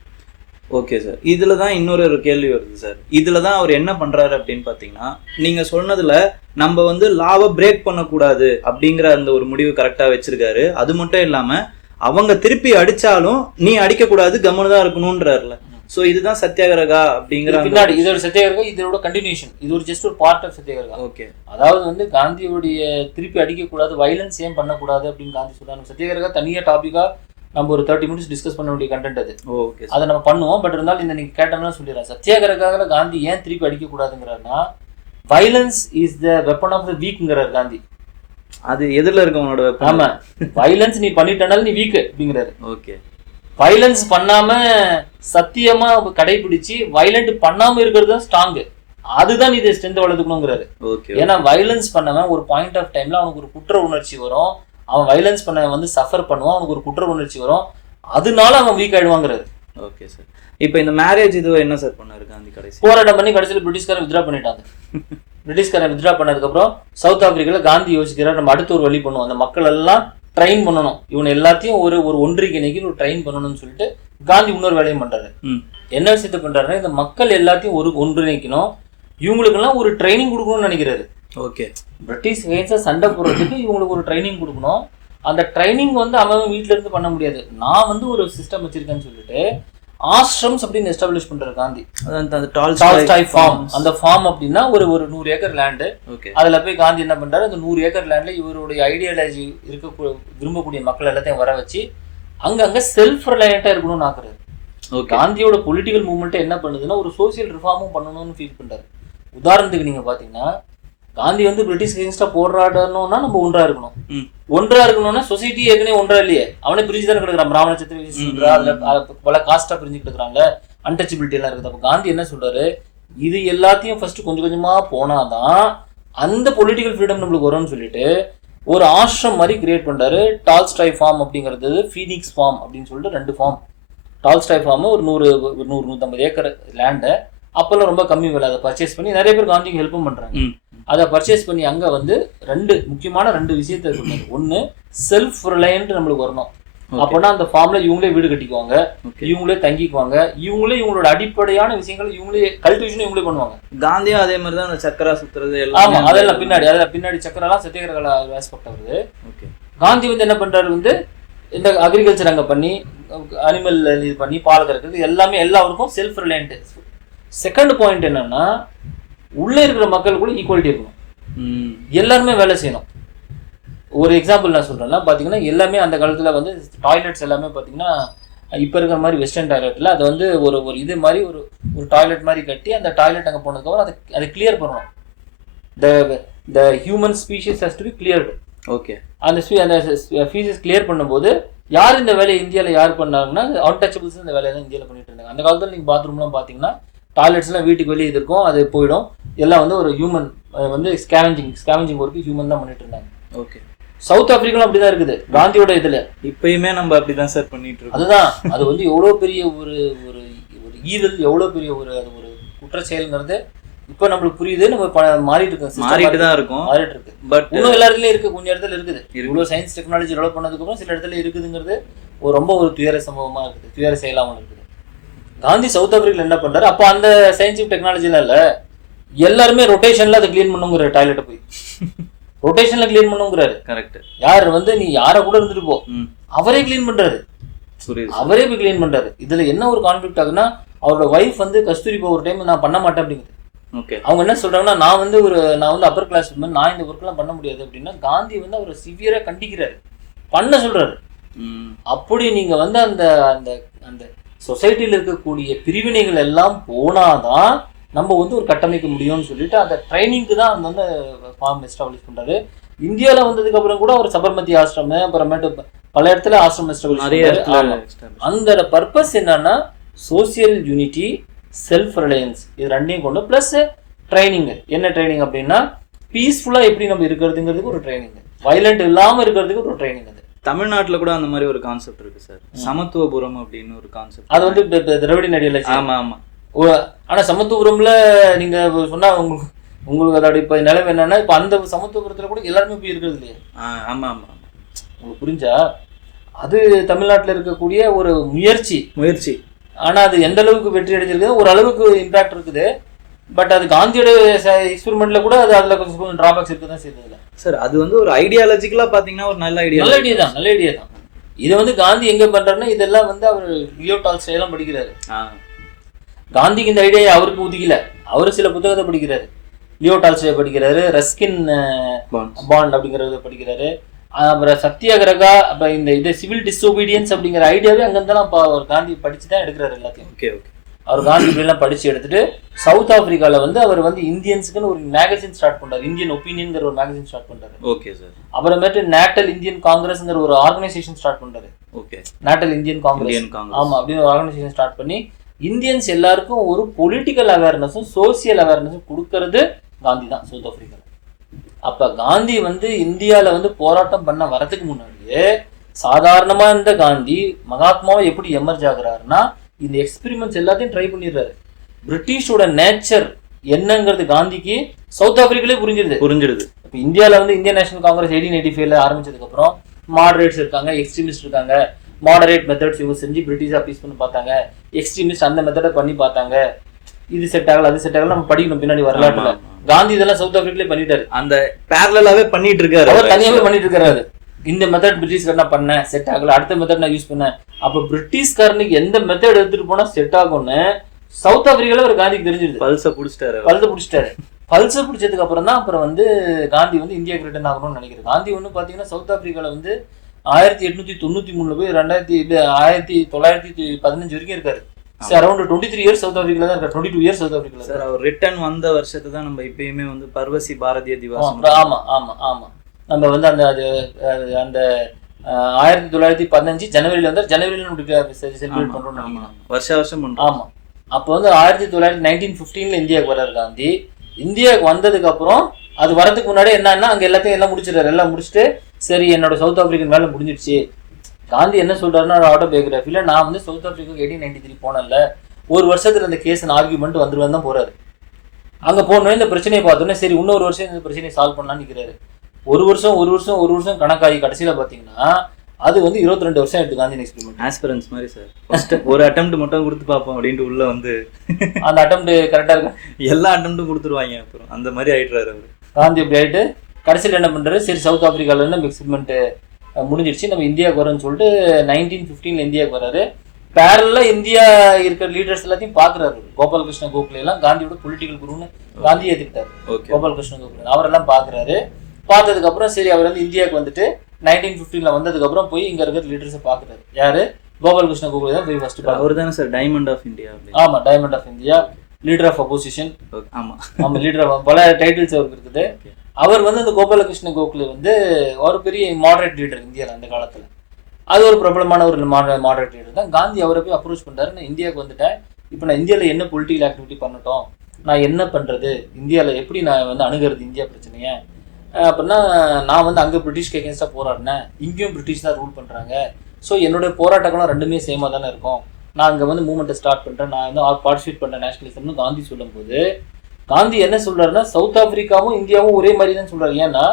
ஓகே சார், இதுல தான் இன்னொரு கேள்வி வருது சார். இதுல தான் அவர் என்ன பண்றாரு அப்படின்னு பாத்தீங்கன்னா, நீங்க சொன்னதுல நம்ம வந்து லாவை பிரேக் பண்ணக்கூடாது அப்படிங்கிற அந்த ஒரு முடிவு கரெக்டா வச்சிருக்காரு. அது மட்டும் இல்லாம அவங்க திருப்பி அடிச்சாலும் நீ அடிக்க கூடாது, கம்முன்னு தான் இருக்கணும்ன்றாருல. சோ இதுதான் சத்தியாகிரகா அப்படிங்கிற பின்னாடி இதோட சத்தியாகிரகா, இதோட கண்டினியூஷன், இது ஒரு ஜஸ்ட் ஒரு பார்ட் ஆஃப் சத்தியாகிரகா. ஓகே, அதாவது வந்து காந்தியோடைய திருப்பி அடிக்கக்கூடாது, வைலன்ஸ் ஏன் பண்ணக்கூடாது அப்படின்னு காந்தி சொல்றாங்க. சத்தியாகிரகா தனியா டாபிக்கா நம்ம ஒரு 30 மினிட்ஸ் டிஸ்கஸ் பண்ண வேண்டிய கண்டென்ட் அது. ஓகே, அதை நம்ம பண்ணுவோம். பட் இருந்தாலும் இந்த நீங்க கேட்டோம்னா சொல்லிடுறேன். சத்தியாகிரகால காந்தி ஏன் திருப்பி அடிக்கக்கூடாதுங்கிறாருன்னா, violence is the weapon of the வீக்ங்கிறார் காந்தி. அது எதிரில் இருக்கவனோட வெப்பன். ஆமா, வைலன்ஸ் நீ பண்ணிட்டனால நீ வீக் அப்படிங்கிறாரு. ஓகே, வைலன்ஸ் பண்ணாம சத்தியமா கடைபிடிச்சு வைலண்ட் பண்ணாம இருக்கிறது தான் ஸ்ட்ராங். அதுதான் நீ இதை ஸ்ட்ரென்த் வளர்த்துக்கணுங்கிறாரு. ஓகே, ஏன்னா வைலன்ஸ் பண்ணவன் ஒரு பாயிண்ட் ஆஃப் டைம்ல அவனுக்கு ஒரு குற்ற உணர்ச்சி வரும். அவன் வைலன்ஸ் பண்ண வந்து சஃபர் பண்ணுவான், அவனுக்கு ஒரு குற்ற உணர்ச்சி வரும், அதனால அவன் வீக் ஆயிடுவாங்கிறாரு. Okay sir. இப்போ இந்த மேரேஜ் இதுவோ என்ன சார் பண்ணாரு காந்தி? கடைசி போராட்டம் பண்ணி கடைசியில் பிரிட்டிஷ்காரன் வித்ரா பண்ணிட்டாங்க. பிரிட்டிஷ்காரன் வித்ரா பண்ணதுக்கப்புறம் சவுத் ஆப்பிரிக்கால காந்தி யோசிக்கிறார், நம்ம அடுத்த ஒரு வழி பண்ணுவோம், அந்த மக்கள் எல்லாம் ட்ரெயின் பண்ணணும், இவனை எல்லாத்தையும் ஒரு ஒரு ஒன்றிணைக்கு ஒரு ட்ரெயின் பண்ணணும்னு சொல்லிட்டு காந்தி இன்னொரு வேலையும் பண்றாரு. என்ன விஷயத்த பண்றாருன்னா, இந்த மக்கள் எல்லாத்தையும் ஒரு ஒன்றிணைக்கணும், இவங்களுக்கெல்லாம் ஒரு ட்ரைனிங் கொடுக்கணும்னு நினைக்கிறாரு. ஓகே, பிரிட்டிஷ் அகைன்ஸ்டா சண்டை போடுறதுக்கு இவங்களுக்கு ஒரு ட்ரைனிங் கொடுக்கணும். அந்த ட்ரைனிங் வந்து அவன் வீட்டுல இருந்து பண்ண முடியாது, நான் வந்து ஒரு சிஸ்டம் வச்சிருக்கேன்னு சொல்லிட்டு ஆஷ்ரம்ஸ் அப்படின்னு எஸ்டாப்ளிஷ் பண்றாரு காந்தி. அந்த டால்ஸ்டாய் ஃபார்ம், அந்த ஃபார்ம் அப்படின்னா ஒரு 100 ஏக்கர் லேண்டு. ஓகே, அதுல போய் காந்தி என்ன பண்றாரு, அந்த 100 ஏக்கர் லேண்ட்ல இவருடைய ஐடியாலஜி இருக்க விரும்பக்கூடிய மக்கள் எல்லாத்தையும் வர வச்சு அங்கங்க செல்ஃப் ரிலையண்டா இருக்கணும்னு ஆக்குறாரு. காந்தியோட பொலிட்டிக்கல் மூவ்மெண்ட் என்ன பண்ணுதுன்னா, ஒரு சோசியல் ரிஃபார்மும் பண்ணணும்னு ஃபீல் பண்றாரு. உதாரணத்துக்கு நீங்க பாத்தீங்கன்னா, காந்தி வந்து பிரிட்டிஷ் அகைன்ஸ்டா போராடணும்னா நம்ம ஒன்றா இருக்கணும். ஒன்றா இருக்கணும்னா சொசைட்டி ஏற்கனவே ஒன்றா இல்லையே, அவனே பிரிஞ்சு தானே கிடக்குறான். பிராமண சத்திரிய அதுல பல காஸ்டா பிரிஞ்சு கிடக்குறாங்க, அன்டச்சபிலிட்டி எல்லாம் இருக்குது. அப்ப காந்தி என்ன சொல்றாரு, இது எல்லாத்தையும் ஃபர்ஸ்ட் கொஞ்சம் கொஞ்சமா போனாதான் அந்த பொலிட்டிக்கல் ஃப்ரீடம் நம்மளுக்கு வரும்னு சொல்லிட்டு ஒரு ஆஷ்ரம் மாதிரி கிரியேட் பண்றாரு. டால்ஸ்டாய் ஃபார்ம் அப்படிங்கிறது, ஃபீனிக்ஸ் ஃபார்ம் அப்படின்னு சொல்லிட்டு 2 ஃபார்ம். டால்ஸ்டாய் ஃபார்ம் ஒரு 100-150 ஏக்கர் லேண்டை அப்பெல்லாம் ரொம்ப கம்மி விலை, அதை பர்ச்சேஸ் பண்ணி நிறைய பேர் காந்திக்கு ஹெல்ப்பும் பண்றாங்க. அதை பர்ச்சேஸ் பண்ணி அங்க வந்து 2 முக்கியமான 2 விஷயத்த சொன்னாரு. ஒன்னு, செல்ஃப் ரிலையன்ட் நம்மளுக்கு வரணும். அப்படின்னா அந்த ஃபார்ம்ல இவங்களே வீடு கட்டிக்குவாங்க, இவங்களே தங்கிக்குவாங்க, இவங்களே இவங்களோட அடிப்படையான விஷயங்கள் இவங்களே கல்டிவேஷன் இவங்களே பண்ணுவாங்க. காந்தியும் அதே மாதிரி தான் அந்த சக்கரா சுத்துறது ஆமா, அதெல்லாம் பின்னாடி சக்கரெல்லாம் சத்தியகிரக ஆஸ்பெக்ட் வருது. காந்தி வந்து என்ன பண்றாரு வந்து, இந்த அக்ரிகல்ச்சர் அங்க பண்ணி அனிமல் இது பண்ணி பால் கறக்குறது எல்லாமே எல்லாருக்கும் செல்ஃப் ரிலையன்ட். செகண்ட் பாயிண்ட் என்னன்னா, உள்ளே இருக்கிற மக்கள் கூட ஈக்குவாலிட்டி இருக்கணும், எல்லாருமே வேலை செய்யணும். ஒரு எக்ஸாம்பிள் நான் சொல்றேன்னா, பாத்தீங்கன்னா எல்லாமே அந்த காலத்துல வந்து டாய்லெட்ஸ் எல்லாமே பாத்தீங்கன்னா இப்ப இருக்கிற மாதிரி வெஸ்டர்ன் டாய்லெட்ல அதை வந்து ஒரு ஒரு இது மாதிரி ஒரு டாய்லெட் மாதிரி கட்டி அந்த டாய்லெட் அங்கே போனதுக்கப்புறம் அதை கிளியர் பண்ணணும். The human species has to be cleared. Okay, அந்த ஃபீஸஸ் கிளியர் பண்ணும்போது யார் இந்த வேலையை இந்தியாவில் யார் பண்ணாங்கன்னா, அன்டச்சபிள்ஸ் இந்த வேலையை தான் இந்தியாவில் பண்ணிட்டு இருந்தாங்க. அந்த காலத்தில் நீங்கள் பாத்ரூம்லாம் பார்த்தீங்கன்னா டாய்லெட்ஸ்லாம் வீட்டுக்கு வெளியே இது இருக்கும், அது போயிடும், எல்லாம் வந்து ஒரு ஹியூமன் வந்து ஸ்கேவெஞ்சிங் ஒர்க்கு ஹியூமன் தான் பண்ணிட்டு இருந்தாங்க. ஓகே, சவுத் ஆப்பிரிக்காலும் அப்படிதான் இருக்குது காந்தியோட இதுல. இப்பயுமே நம்ம அப்படிதான் சார் பண்ணிட்டு இருக்கோம். அதுதான், அது வந்து எவ்வளவு பெரிய ஒரு ஒரு ஒரு ஈவல், எவ்வளவு பெரிய ஒரு அது ஒரு குற்ற செயல்ங்கிறது இப்ப நம்மளுக்கு புரியுது. நம்ம மாறிட்டு இருக்கு, மாறிட்டு தான் இருக்கும், மாறிட்டு இருக்கு. பட் இன்னும் எல்லா இடத்துலயும் இருக்கு, கொஞ்சம் இடத்துல இருக்குது. இவ்வளவு சயின்ஸ் டெக்னாலஜி டெவலப் பண்ணதுக்கு அப்புறம் சில இடத்துல இருக்குதுங்கிறது ரொம்ப ஒரு துயர சம்பவமா இருக்குது, துயர செயலாம இருக்குது. காந்தி சவுத் ஆப்பிரிக்கால என்ன பண்றாரு, அப்ப அந்த சயின்டிபிக் டெக்னாலஜிலாம் இல்ல, எல்லாருமே ரொட்டேஷன்ல அதை கிளீன் பண்ணுங்கிற டாய்லெட்டை போய் ரொட்டேஷன்ல கிளீன் பண்ணுங்கிறாரு. கரெக்ட். யார் வந்து நீ யார கூட இருந்துட்டு போ, அவரே கிளீன் பண்றாரு, அவரே போய் கிளீன் பண்றாரு. இதுல என்ன ஒரு கான்ஃபிளிக்ட் ஆகுதுன்னா, அவரோட வைஃப் வந்து கஸ்தூரிபா ஒரு டைம் நான் பண்ண மாட்டேன் அப்படிங்குது. அவங்க என்ன சொல்றாங்கன்னா, நான் வந்து அப்பர் கிளாஸ், நான் இந்த ஒர்க் எல்லாம் பண்ண முடியாது அப்படின்னா, காந்தி வந்து அவரை சிவியரா கண்டிக்கிறாரு, பண்ண சொல்றாரு. அப்படி நீங்க வந்து அந்த அந்த அந்த சொசைட்டில இருக்கக்கூடிய பிரிவினைகள் எல்லாம் போனாதான் நம்ம வந்து ஒரு கட்டமைக்க முடியும்னு சொல்லிட்டு அந்த ட்ரைனிங்க்கு தான் அந்த வந்து ஃபார்ம் எஸ்டாப்ளிஷ் பண்றாரு. இந்தியாவில வந்ததுக்கு அப்புறம் கூட அவர் சபர்மதி ஆசிரமம், அப்புறமேட்டு பல இடத்துல ஆசிரமம் எஸ்டாப்ளிஷ். அந்த பர்பஸ் என்னன்னா, சோசியல் யூனிட்டி, செல்ஃப் ரிலையன்ஸ், இது ரெண்டையும் கொண்டு பிளஸ் ட்ரைனிங். என்ன ட்ரைனிங் அப்படின்னா, பீஸ்ஃபுல்லா எப்படி நம்ம இருக்கிறதுங்கிறதுக்கு ஒரு ட்ரைனிங், வயலண்ட் இல்லாம இருக்கிறதுக்கு ஒரு ட்ரைனிங். அது தமிழ்நாட்டுல கூட அந்த மாதிரி ஒரு கான்செப்ட் இருக்கு சார், சமத்துவபுரம் அப்படின்னு ஒரு கான்செப்ட். அது வந்து திராவிட நடிகை. ஆமா ஆமா. ஆனா சமத்துவபுரம்ல நீங்க சொன்னா உங்களுக்கு அதோட இப்ப நிலைமை என்னன்னா, இப்ப அந்த சமத்துவபுரத்துல கூட எல்லாருமே போய் இருக்கிறது இல்லையா? ஆமா ஆமா. உங்களுக்கு புரிஞ்சா, அது தமிழ்நாட்டுல இருக்கக்கூடிய ஒரு முயற்சி. ஆனா அது எந்த அளவுக்கு வெற்றி அடைஞ்சிருக்கு, ஒரு அளவுக்கு இம்பாக்ட் இருக்குது. பட் அது காந்தியோட எக்ஸ்பெரிமெண்ட்ல கூட அதுல கொஞ்சம் டிராபேக்ஸ் இருக்குதான் செய்யுது சார். அது வந்து ஒரு ஐடியாலஜிக்கலா பாத்தீங்கன்னா ஒரு நல்ல ஐடியா தான். நல்ல ஐடியா தான். இதை வந்து காந்தி எங்க பண்றாருன்னா இதெல்லாம் வந்து அவர் லியோ டால்ஸ்டாய் எல்லாம் படிக்கிறாரு. காந்திக்கு இந்த ஐடியா அவருக்கு உதிக்கல, அவரு சில புத்தகத்தை படிக்கிறாரு, லியோ டால்ஸ்டாய் படிக்கிறாரு, ரஸ்கின் பாண்ட் அப்படிங்கறத படிக்கிறாரு, அப்புறம் சத்தியாகிரகா, அப்புறம் இந்த சிவில் டிஸ்ஒபீடியன்ஸ் அப்படிங்கிற ஐடியாவே அங்கிருந்தெல்லாம் அவர் காந்தி படிச்சு தான் எடுக்கிறாரு எல்லாத்தையும். அவர் காந்தி இப்படிலாம் படிச்சு எடுத்துட்டு சவுத் ஆப்பிரிக்கால வந்து அவர் வந்து இந்தியன்ஸுக்குன்னு ஒரு மேகசின் ஸ்டார்ட் பண்றாரு, இந்தியன் ஒப்பீனியன்ங்கிற ஒரு மேகசின் ஸ்டார்ட் பண்றாரு. Okay sir. அப்புறமேட்டு நேட்டல் இந்தியன் காங்கிரஸ்ங்கிற ஒரு ஆர்கனைசேஷன் ஸ்டார்ட் பண்றாரு. ஓகே. நேட்டல் இந்தியன் காங்கிரஸ், ஆமா, அப்படின்னு ஒரு ஆர்கனைசேஷன் ஸ்டார்ட் பண்ணி இந்தியன்ஸ் எல்லாருக்கும் ஒரு பொலிட்டிக்கல் அவேர்னஸும் சோசியல் அவேர்னஸும் கொடுக்கறது காந்தி தான் சவுத் ஆப்பிரிக்கால. அப்ப காந்தி வந்து இந்தியால வந்து போராட்டம் பண்ண வரதுக்கு முன்னாடியே சாதாரணமா இருந்த காந்தி மகாத்மாவை எப்படி எமர்ஜ் ஆகுறாருன்னா இந்த எக்ஸ்பெரிமெண்ட்ஸ் எல்லாத்தையும் ட்ரை பண்ணிடுறாரு. பிரிட்டிஷோட நேச்சர் என்னங்கிறது காந்திக்கு சவுத் ஆப்பிரிக்காலே புரிஞ்சிருது. இப்போ இந்தியாவில் வந்து இந்தியன் நேஷனல் காங்கிரஸ் 1885 ஆரம்பிச்சதுக்கு அப்புறம் மாடரேட்ஸ் இருக்காங்க, எக்ஸ்ட்ரீமிஸ்ட் இருக்காங்க. மாடரேட் மெத்தட்ஸ் இவங்க செஞ்சு பிரிட்டிஷ் அப்பீஸ் பண்ணி பார்த்தாங்க, எக்ஸ்ட்ரீமிஸ்ட் அந்த மெத்தடை பண்ணி பார்த்தாங்க. இது செட் ஆகல, அது செட் ஆகல, நம்ம படிக்கணும் பின்னாடி வரலாற்றுல. காந்தி இதெல்லாம் சவுத் ஆப்பிரிக்காலே பண்ணிட்டாரு, அந்த பேரலாவே பண்ணிட்டு இருக்காரு, அவர் தனியாவே பண்ணிட்டு இருக்காரு. இந்த மெத்தட் பிரிட்டிஷ்காரன் நான் பண்ணேன், செட் ஆகல, அடுத்த மெத்தட் நான் யூஸ் பண்ணேன். அப்ப பிரிட்டிஷ்காரனுக்கு எந்த மெத்தட் எடுத்துட்டு போனா செட் ஆகும்னு சவுத் ஆப்பிரிக்கால ஒரு காந்திக்கு தெரிஞ்சிருது. பல்ச பிடிச்சிட்டாரு. பல்ச பிடிச்சதுக்கு அப்புறம் தான் அப்புறம் வந்து காந்தி வந்து இந்தியாவுக்கு ரிட்டர்ன் ஆகணும்னு நினைக்கிறேன். காந்தி ஒன்று பாத்தீங்கன்னா சவுத் ஆப்பிரிக்கால வந்து 1893 போய் 1915 வரைக்கும் இருக்காரு. அரௌண்ட் 23 இயர்ஸ் சவுத் ஆப்பிரிக்கால தான் இருக்காரு. 22 இயர்ஸ் சவுத் ஆப்பிரிக்கால. சார் அவர் ரிட்டர்ன் வந்த வருஷத்தை தான் நம்ம இப்பயுமே வந்து பர்வசி பாரதிய திவாஸ். ஆமா ஆமா ஆமா. நம்ம வந்து அந்த அந்த 1915 ஜனவரியில வந்து ஜனவரியில செலிப்ரேட் பண்றோம், வருஷம் பண்றோம். ஆமா. அப்போ வந்து 1915 இந்தியாவுக்கு வர்றாரு காந்தி. இந்தியாவுக்கு வந்ததுக்கு அப்புறம் அது வரதுக்கு முன்னாடி என்னன்னா அங்க எல்லாத்தையும் எல்லாம் முடிச்சிடறாரு. எல்லாம் முடிச்சுட்டு சரி என்னோட சவுத் ஆப்பிரிக்கன் வேலை முடிஞ்சிடுச்சு. காந்தி என்ன சொல்றாருன்னா ஆட்டோபயோகிராஃபில நான் வந்து சவுத் ஆப்பிரிக்கா 1893 போனேன்ல, ஒரு வருஷத்துல இந்த கேஸ் ஆர்கியூமெண்ட் வந்துருவேன் தான் போறாரு. அங்க போனோடனே இந்த பிரச்சனையை பார்த்தோன்னே சரி இன்னொரு வருஷம் இந்த பிரச்சனையை சால்வ் பண்ணலான்னு நிற்கிறாரு. ஒரு வருஷம் கணக்காகி கடைசியில பாத்தீங்கன்னா அது வந்து 22 வருஷம் எடுத்து காந்தி எக்ஸ்பெரிமெண்ட். ஆஸ்பிரன்ஸ் மாதிரி சார். ஃபர்ஸ்ட் ஒரு அட்டெம்ப்ட் மட்டும் கொடுத்து பார்ப்போம் அப்படின்ட்டு உள்ள வந்து அந்த அட்டெம்ப்ட் கரெக்டா இருக்கு, எல்லா அட்டெம்ப்டும் கொடுத்துருவாங்க. அப்புறம் அந்த மாதிரி ஆயிடுறாரு அவரு. காந்தி அப்படி ஆயிட்டு கடைசியில் என்ன பண்றாரு, சரி சவுத் ஆப்பிரிக்கால இருந்து எக்ஸ்பெரிமெண்ட் முடிஞ்சிடுச்சு, நம்ம இந்தியாவுக்கு வரோம்னு சொல்லிட்டு 1915 இந்தியாவுக்கு வராரு. பேரலா இந்தியா இருக்கிற லீடர்ஸ் எல்லாத்தையும் பாக்குறாரு. கோபாலகிருஷ்ண கோகலே எல்லாம் காந்தியோட பொலிட்டிக்கல் குருன்னு காந்தி ஏத்துக்கிட்டாரு. கோபாலகிருஷ்ண கோகலே அவரெல்லாம் பாக்குறாரு. பார்த்ததுக்கு அப்புறம் சரி அவர் வந்து இந்தியாவுக்கு வந்துட்டு 1915 வந்ததுக்கு அப்புறம் போய் இங்க இருக்கிற லீடர்ஸை பாக்குறாரு. யாரு? கோபாலகிருஷ்ண கோகலே தான் போய் ஃபர்ஸ்ட் பாக்குறாரு. அவர் தானே சார் டைமண்ட் ஆஃப் இந்தியா? ஆமா, diamond of India, leader of opposition. ஆமா லீடர் ஆஃப் பல டைட்டில்ஸ் அவருக்கு இருக்குது. அவர் வந்து அந்த கோபாலகிருஷ்ண கோகலே வந்து ஒரு பெரிய மாடரேட் லீடர் இந்தியாவில் அந்த காலத்துல. அது ஒரு பிரபலமான ஒரு மாடரேட் லீடர் தான். காந்தி அவரை போய் அப்ரோச் பண்றாரு, நான் இந்தியாவுக்கு வந்துட்டேன், இப்போ நான் இந்தியாவில் என்ன பொலிட்டிக்கல் ஆக்டிவிட்டி பண்ணட்டும், நான் என்ன பண்றது, இந்தியாவில் எப்படி நான் வந்து அணுகிறது இந்தியா பிரச்சனையை அப்படின்னா, நான் வந்து அங்கே பிரிட்டிஷ்க்கு எகேன்ஸ்டாக போராடினேன், இங்கேயும் பிரிட்டிஷ் தான் ரூல் பண்ணுறாங்க, ஸோ என்னுடைய போராட்டங்களும் ரெண்டுமே சேமாக தானே இருக்கும், நான் அங்கே வந்து மூவ்மெண்ட்டை ஸ்டார்ட் பண்ணுறேன், நான் வந்து பார்ட்டிசிபேட் பண்ணுறேன் நேஷனலிசம்னு காந்தி சொல்லும்போது, காந்தி என்ன சொல்றாருன்னா சவுத் ஆப்பிரிக்காவும் இந்தியாவும் ஒரே மாதிரி தான் சொல்றாரு. ஏன்னா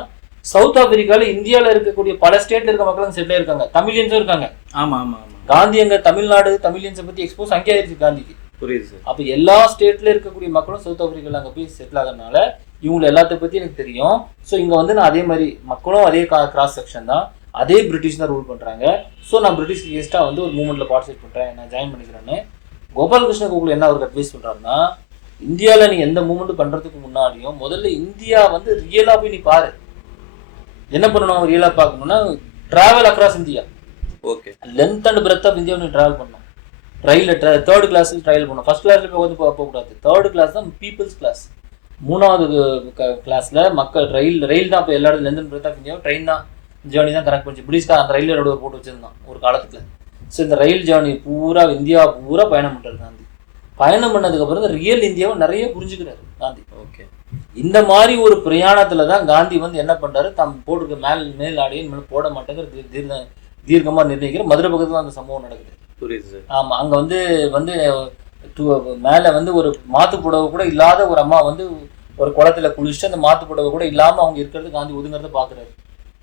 சவுத் ஆப்பிரிக்கால இந்தியாவில் இருக்கக்கூடிய பல ஸ்டேட்ல இருக்க மக்களும் செட்டில் இருக்காங்க, தமிழியன்ஸும் இருக்காங்க. ஆமா ஆமா ஆமா. காந்தி அங்க தமிழ்நாடு தமிழியன்ஸை பத்தி எக்ஸ்போஸ் அங்கே ஆயிடுச்சு காந்திக்கு. புரியுது சார். அப்ப எல்லா ஸ்டேட்ல இருக்கக்கூடிய மக்களும் சவுத் ஆப்பிரிக்கால அங்க போய் செட்டில் ஆகிறதுனால இவங்களை எல்லாத்த பத்தி எனக்கு தெரியும். ஸோ இங்க வந்து நான் அதே மாதிரி மக்களும் அதே கிராஸ் செக்ஷன் தான், அதே பிரிட்டிஷ் தான் ரூல் பண்றாங்க. ஸோ நான் பிரிட்டிஷ் கெஸ்டா வந்து ஒரு மூவ்மெண்ட்ல பார்ட்டிசிபேட் பண்றேன், நான் ஜாயின் பண்ணிக்கிறேன்னு கோபாலகிருஷ்ண கோகலே என்ன அவருக்கு அட்வைஸ் பண்றாருன்னா, இந்தியாவில் நீ எந்த மூவ்மெண்ட் பண்றதுக்கு முன்னாடியும் முதல்ல இந்தியா வந்து ரியலா போய் நீ பாரு. என்ன பண்ணணும் ரியலா பார்க்கணும்னா travel across India. Okay. Length and breadth of India நீ டிராவல் பண்ணணும். ரயில்ல தேர்ட் கிளாஸ் ட்ரைவல் பண்ணணும். ஃபர்ஸ்ட் கிளாஸ்ல போய் வந்து போகக்கூடாது. தேர்ட் கிளாஸ் தான் பீப்புள்ஸ் கிளாஸ். மூணாவது கிளாஸ்ல மக்கள் ரயில் தான். இப்போ எல்லா இடத்துல length and breadth of India train தான் ஜேர்னி தான் கனெக்ட் பண்ணிச்சு. பிரிட்டிஷ்கார் அந்த ரயில் ரோடு போட்டு வச்சிருந்தான் ஒரு காலத்துல. ஸோ இந்த ரயில் ஜேர்னி பூரா இந்தியா பூரா பயணம் பண்றாரு காந்தி. பயணம் பண்ணதுக்கு அப்புறம் ரியல் இந்தியாவை நிறைய புரிஞ்சுக்கிறாரு காந்தி. ஓகே. இந்த மாதிரி ஒரு பிரயாணத்துல தான் காந்தி வந்து என்ன பண்றாரு, தம் போட்டிருக்க மேல் ஆடையை மேல போட மாட்டேங்கிற தீர்க்கமா நிர்ணயிக்கிற மதுரை பக்கத்துல அந்த சம்பவம் நடக்குது. புரியுது சார். ஆமா, அங்க வந்து மேல வந்து ஒரு மாத்து புடவை கூட இல்லாத ஒரு அம்மா வந்து ஒரு குளத்துல குளிச்சுட்டு அந்த மாத்து புடவை கூட இல்லாம அவங்க இருக்கிறது காந்தி ஒதுங்கிறத பாக்குறாரு.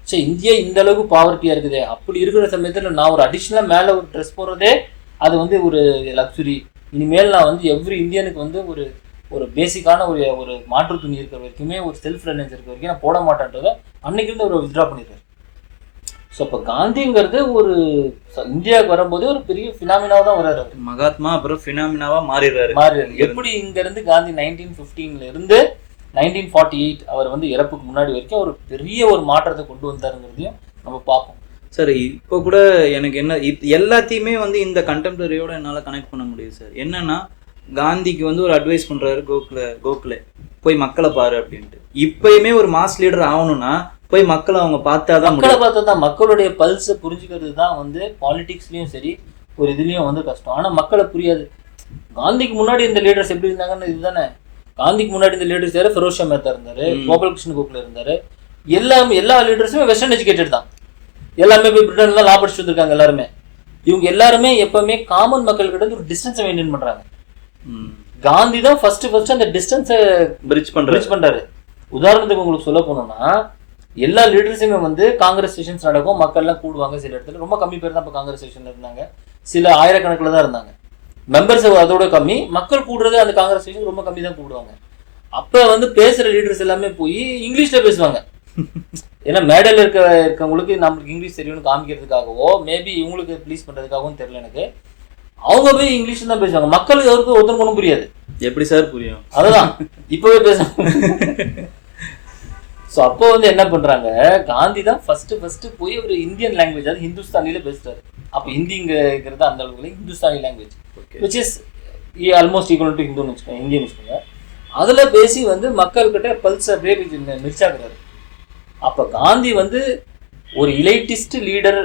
சரி, இந்தியா இந்த அளவுக்கு பாவர்ட்டியா இருக்குது, அப்படி இருக்கிற சமயத்துல நான் ஒரு அடிஷனலா மேல ஒரு ட்ரெஸ் போடுறதே அது வந்து ஒரு லக்ஸுரி. இனிமேல் நான் வந்து எவ்ரி இந்தியனுக்கு வந்து ஒரு பேசிக்கான ஒரு மாற்று துணி இருக்கிற வரைக்குமே ஒரு செல்ஃப் ரெலயன்ஸ் இருக்கிற வரைக்கும் நான் போட மாட்டேன்றதை அன்னைக்கு இருந்து ஒரு வித்ட்ரா பண்ணிடுறாரு. ஸோ அப்போ காந்திங்கிறது ஒரு இந்தியாவுக்கு வரும்போது ஒரு பெரிய ஃபினாமினாவாக தான் வர்றாரு. மகாத்மா அப்புறம் ஃபினாமினாவா மாறிடுறாரு. எப்படி இங்க இருந்து காந்தி 1915 இருந்து 1948 அவர் வந்து இறப்புக்கு முன்னாடி வரைக்கும் ஒரு பெரிய ஒரு மாற்றத்தை கொண்டு வந்தாருங்கிறதையும் நம்ம பார்ப்போம். சார் இப்போ கூட எனக்கு என்ன எல்லாத்தையுமே வந்து இந்த கண்டெம்பரரியோட என்னால் கனெக்ட் பண்ண முடியுது சார். என்னன்னா காந்திக்கு வந்து ஒரு அட்வைஸ் பண்றாரு கோகுலே போய் மக்களை பாரு அப்படின்ட்டு. இப்பயுமே ஒரு மாஸ் லீடர் ஆகணும்னா போய் மக்களை அவங்க பார்த்தாதான், மக்களை பார்த்தா தான் மக்களுடைய பல்ஸை புரிஞ்சுக்கிறது தான் வந்து பாலிடிக்ஸ்லயும் சரி ஒரு இதுலயும் வந்து கஷ்டம். ஆனா மக்களை புரியாது. காந்திக்கு முன்னாடி இந்த லீடர்ஸ் எப்படி இருந்தாங்கன்னு இதுதானே. காந்திக்கு முன்னாடி இந்த லீடர்ஸ் யாரு? ஃபெரோஷா மேத்தா இருந்தாரு, கோபால் கிருஷ்ண கோகலே இருந்தாரு. எல்லா லீடர்ஸுமே வெஸ்டர்ன் எஜுகேட்டட் தான். எல்லாமே போய் பிரிட்டன்ல தான் லா படிச்சுட்டு வந்திருக்காங்க எல்லாருமே. இவங்க எல்லாருமே எப்பவுமே காமன் மக்கள் கிட்ட ஒரு டிஸ்டன்ஸை மெயின்டைன் பண்றாங்க. காந்தி தான் ஃபர்ஸ்ட் அந்த டிஸ்டன்ஸை பிரிட்ஜ் பண்றாரு. உதாரணத்துக்கு உங்களுக்கு சொல்ல போனோம்னா எல்லா லீடர்ஸுமே வந்து காங்கிரஸ் செஷன்ஸ் நடக்கும், மக்கள்லாம் கூடுவாங்க. சில இடத்துல ரொம்ப கம்மி பேர் தான் இப்போ காங்கிரஸ் செஷன்ல இருந்தாங்க. சில ஆயிரக்கணக்கில் தான் இருந்தாங்க மெம்பர்ஸ், அதோட கம்மி. மக்கள் கூடுறது அந்த காங்கிரஸ் செஷன் ரொம்ப கம்மி தான் கூடுவாங்க. அப்ப வந்து பேசுற லீடர்ஸ் எல்லாமே போய் இங்கிலீஷ்ல பேசுவாங்க. ஏன்னா மேடையில் இருக்கவங்களுக்கு நம்மளுக்கு இங்கிலீஷ் தெரியும்னு காமிக்கிறதுக்காகவோ மேபி இவங்களுக்கு ப்ளீஸ் பண்றதுக்காகவும் தெரியல எனக்கு. அவங்க போய் இங்கிலீஷ் தான் பேசுவாங்க. மக்களுக்கு அவருக்கு ஒருத்தர் ஒன்றும் புரியாது. எப்படி சார் புரியும்? அதுதான் இப்பவே பேச. ஸோ அப்போ வந்து என்ன பண்றாங்க, காந்தி தான் ஃபர்ஸ்ட் போய் ஒரு இந்தியன் லாங்குவேஜ், அது ஹிந்துஸ்தானில பேசுறாரு. அப்போ ஹிந்திங்கிறது அந்த அளவுக்கு Hindustani language which is almost equal to ஹிந்துன்னு வச்சுக்கோங்க, இந்தியன் வச்சுக்கோங்க. அதுல பேசி வந்து மக்கள்கிட்ட பல்ஸ் அப்படியே மிர்ச்சாக்குறாரு. அப்ப காந்தி வந்து ஒரு இலைட்டிஸ்ட் லீடர்,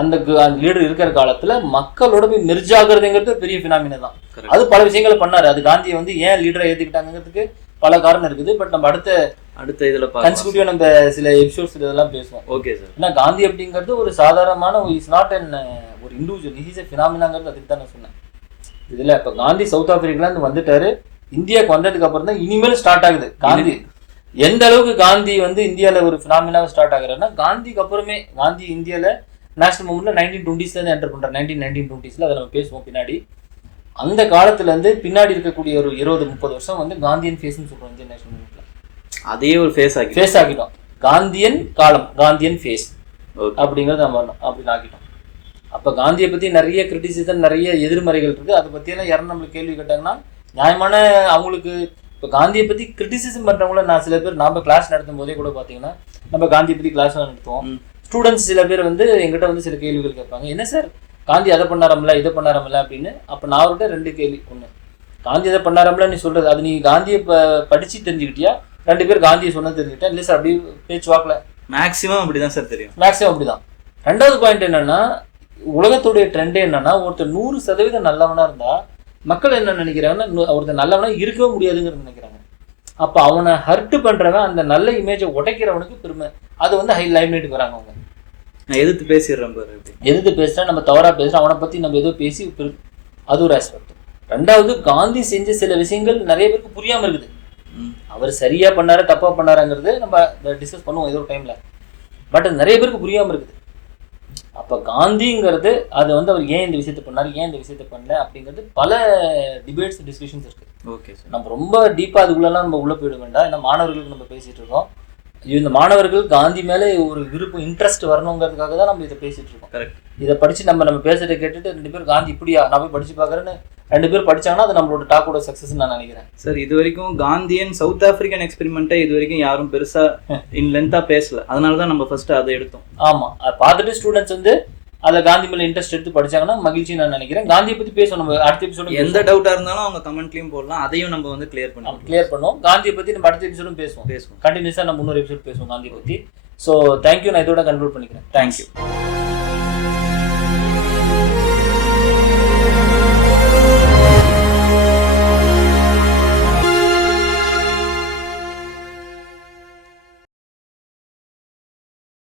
அந்த லீடர் இருக்கிற காலத்துல மக்களோட போய் மெர்ஜாகிறதுங்கிறது பெரிய பினாமினா தான். அது பல விஷயங்களை பண்ணாரு. அது காந்தியை வந்து ஏன் லீடரை ஏத்துக்கிட்டாங்கிறதுக்கு பல காரணம் இருக்குது. பட் நம்ம அடுத்த இதுல கன்சிக்யூட்டிவா நம்ம சில எபிசோட்ஸ் இதெல்லாம் பேசுவோம். Okay sir. ஏன்னா காந்தி அப்படிங்கிறது ஒரு சாதாரணமான இஸ் நாட் அன் ஒரு இண்டிவிஜுவல், இஸ் எ பினாமினாங்கிறது அதுக்கு தான் நான் சொன்னேன். இதுல இப்ப காந்தி சவுத் ஆப்பிரிக்கால இருந்து வந்துட்டாரு. இந்தியாவுக்கு வந்ததுக்கு அப்புறம் தான் இனிமேல் ஸ்டார்ட் ஆகுது காந்தி. எந்த அளவுக்கு காந்தி வந்து இந்தியாவில் ஒரு ஃபினாமினாவை ஸ்டார்ட் ஆகுறாருன்னா, காந்திக்கு அப்புறமே காந்தி இந்தியாவில் நேஷனல் மூவ்மெண்ட்ல 1920s என்டர் பண்றாரு. 1920s அதை நம்ம பேசுவோம் பின்னாடி. அந்த காலத்துல இருந்து பின்னாடி இருக்கக்கூடிய ஒரு 20-30 வருஷம் வந்து காந்தியன் ஃபேஸ்ன்னு சொல்றோம் இந்தியன் நேஷனல் மூவ்மெண்ட்ல. அதையே ஒரு ஃபேஸ் ஆக்கிட்டோம். காந்தியன் காலம், காந்தியன் ஃபேஸ் அப்படிங்கிறது நம்ம அப்படின்னு ஆக்கிட்டோம். அப்ப காந்தியை பத்தி நிறைய கிரிட்டிசிசம், நிறைய எதிர்மறைகள் இருக்கு. அதை பத்தியெல்லாம் யாரும் நம்மளுக்கு கேள்வி கேட்டாங்கன்னா நியாயமான அவங்களுக்கு. இப்போ காந்தியை பத்தி கிரிட்டிசிசம் பண்றவங்கள நான் சில பேர் நாம கிளாஸ் நடத்தும் போதே கூட பாத்தீங்கன்னா நம்ம காந்தியை பத்தி கிளாஸ் நடத்துவோம். ஸ்டூடெண்ட்ஸ் சில பேர் வந்து எங்கிட்ட வந்து சில கேள்விகள் கேட்பாங்க. என்ன சார் காந்தி அதை பண்ணாரம்ல இதை பண்ணாரம்ல அப்படின்னு. அப்ப நான் அவர்கிட்ட 2 கேள்வி. ஒண்ணு, காந்தி அதை பண்ணாரம்ல நீ சொல்றது அது நீ காந்தியை படிச்சு தெரிஞ்சுக்கிட்டியா? 2 பேர் காந்தியை சொன்னது தெரிஞ்சுக்கிட்டா? இல்லை சார் அப்படி பேச்சு வாக்கல மேக்ஸிமம் அப்படிதான் சார் தெரியும். மேக்ஸிமம் அப்படிதான். 2வது பாயிண்ட் என்னன்னா, உலகத்துடைய ட்ரெண்டே என்னன்னா, ஒருத்தர் 100% நல்லவனா இருந்தா மக்கள் என்ன நினைக்கிறாங்கன்னா, ஒருத்தர் நல்லவனா இருக்கவே முடியாதுங்கிறது நினைக்கிறாங்க. அப்ப அவனை ஹர்ட் பண்றவன், அந்த நல்ல இமேஜை உடைக்கிறவனுக்கு பெருமை. அது வந்து ஹை லைம்லைட்டுக்கு வராங்க. அவங்க நான் எதிர்த்து பேசிடுறேன் பாரு. எதிர்த்து பேசுறா, நம்ம தவறா பேசுறோம், அவனை பத்தி நம்ம ஏதோ பேசி, அது ஒரு ஆஸ்பெக்ட். 2வது, காந்தி செஞ்ச சில விஷயங்கள் நிறைய பேருக்கு புரியாம இருக்குது. அவர் சரியா பண்ணாரா தப்பா பண்ணாராங்கிறது நம்ம டிஸ்கஸ் பண்ணுவோம் ஏதோ ஒரு டைம்ல. பட் நிறைய பேருக்கு புரியாம இருக்குது. அப்ப காந்திங்கிறது அது வந்து அவர் ஏன் இந்த விஷயத்த பண்ணாரு, ஏன் இந்த விஷயத்த பண்ணல அப்படிங்கிறது பல டிபேட்ஸ், டிஸ்கஷன்ஸ் இருக்கு. Okay sir. நம்ம ரொம்ப டீப்பா அதுக்குள்ளலாம் நம்ம உள்ள போயிட வேண்டாம். ஏன்னா மாணவர்களுக்கு நம்ம பேசிட்டு இருக்கோம். இந்த மாணவர்கள் காந்தி மேலே ஒரு விருப்பம், இன்ட்ரெஸ்ட் வரணுங்கிறதுக்காக தான் நம்ம இதை பேசிட்டு இருக்கோம். கரெக்ட். இதை படிச்சு நம்ம பேசுறதை கேட்டுட்டு 2 பேர் காந்தி இப்படியா நான் போய் படிச்சு பாக்குறேன்னு 2 பேர் படிச்சாங்கன்னா அது நம்மளோட டாக்கோட சக்சஸ் நான் நினைக்கிறேன். சார் இது வரைக்கும் காந்தியன் சவுத் ஆப்பிரிக்கன் எக்ஸ்பெரிமெண்ட்டை இது வரைக்கும் யாரும் பெருசா லென்த்தா பேசல. அதனாலதான் நம்ம ஃபர்ஸ்ட் அதை எடுத்தோம். ஆமா, அதை பார்த்துட்டு ஸ்டூடெண்ட்ஸ் வந்து அதை காந்தி மேல இன்ட்ரெஸ்ட் எடுத்து படிச்சாங்கன்னா மகிழ்ச்சி நான் நினைக்கிறேன். காந்தியை பத்தி பேசணும் நம்ம அடுத்த எபிசோடு. எந்த டவுட்டா இருந்தாலும் அவங்க கமெண்ட்லயும் போடலாம். அதையும் நம்ம வந்து கிளியர் பண்ணுவோம். காந்தியை பத்தி நம்ம அடுத்த எபிசோடும் பேசுவோம். கண்டினியூஸா நம்ம இன்னொரு எபிசோட் பேசுவோம் காந்தியை பத்தி. So thank you. நான் இதோட கன்க்ளூட் பண்ணிக்கிறேன். தேங்க்யூ.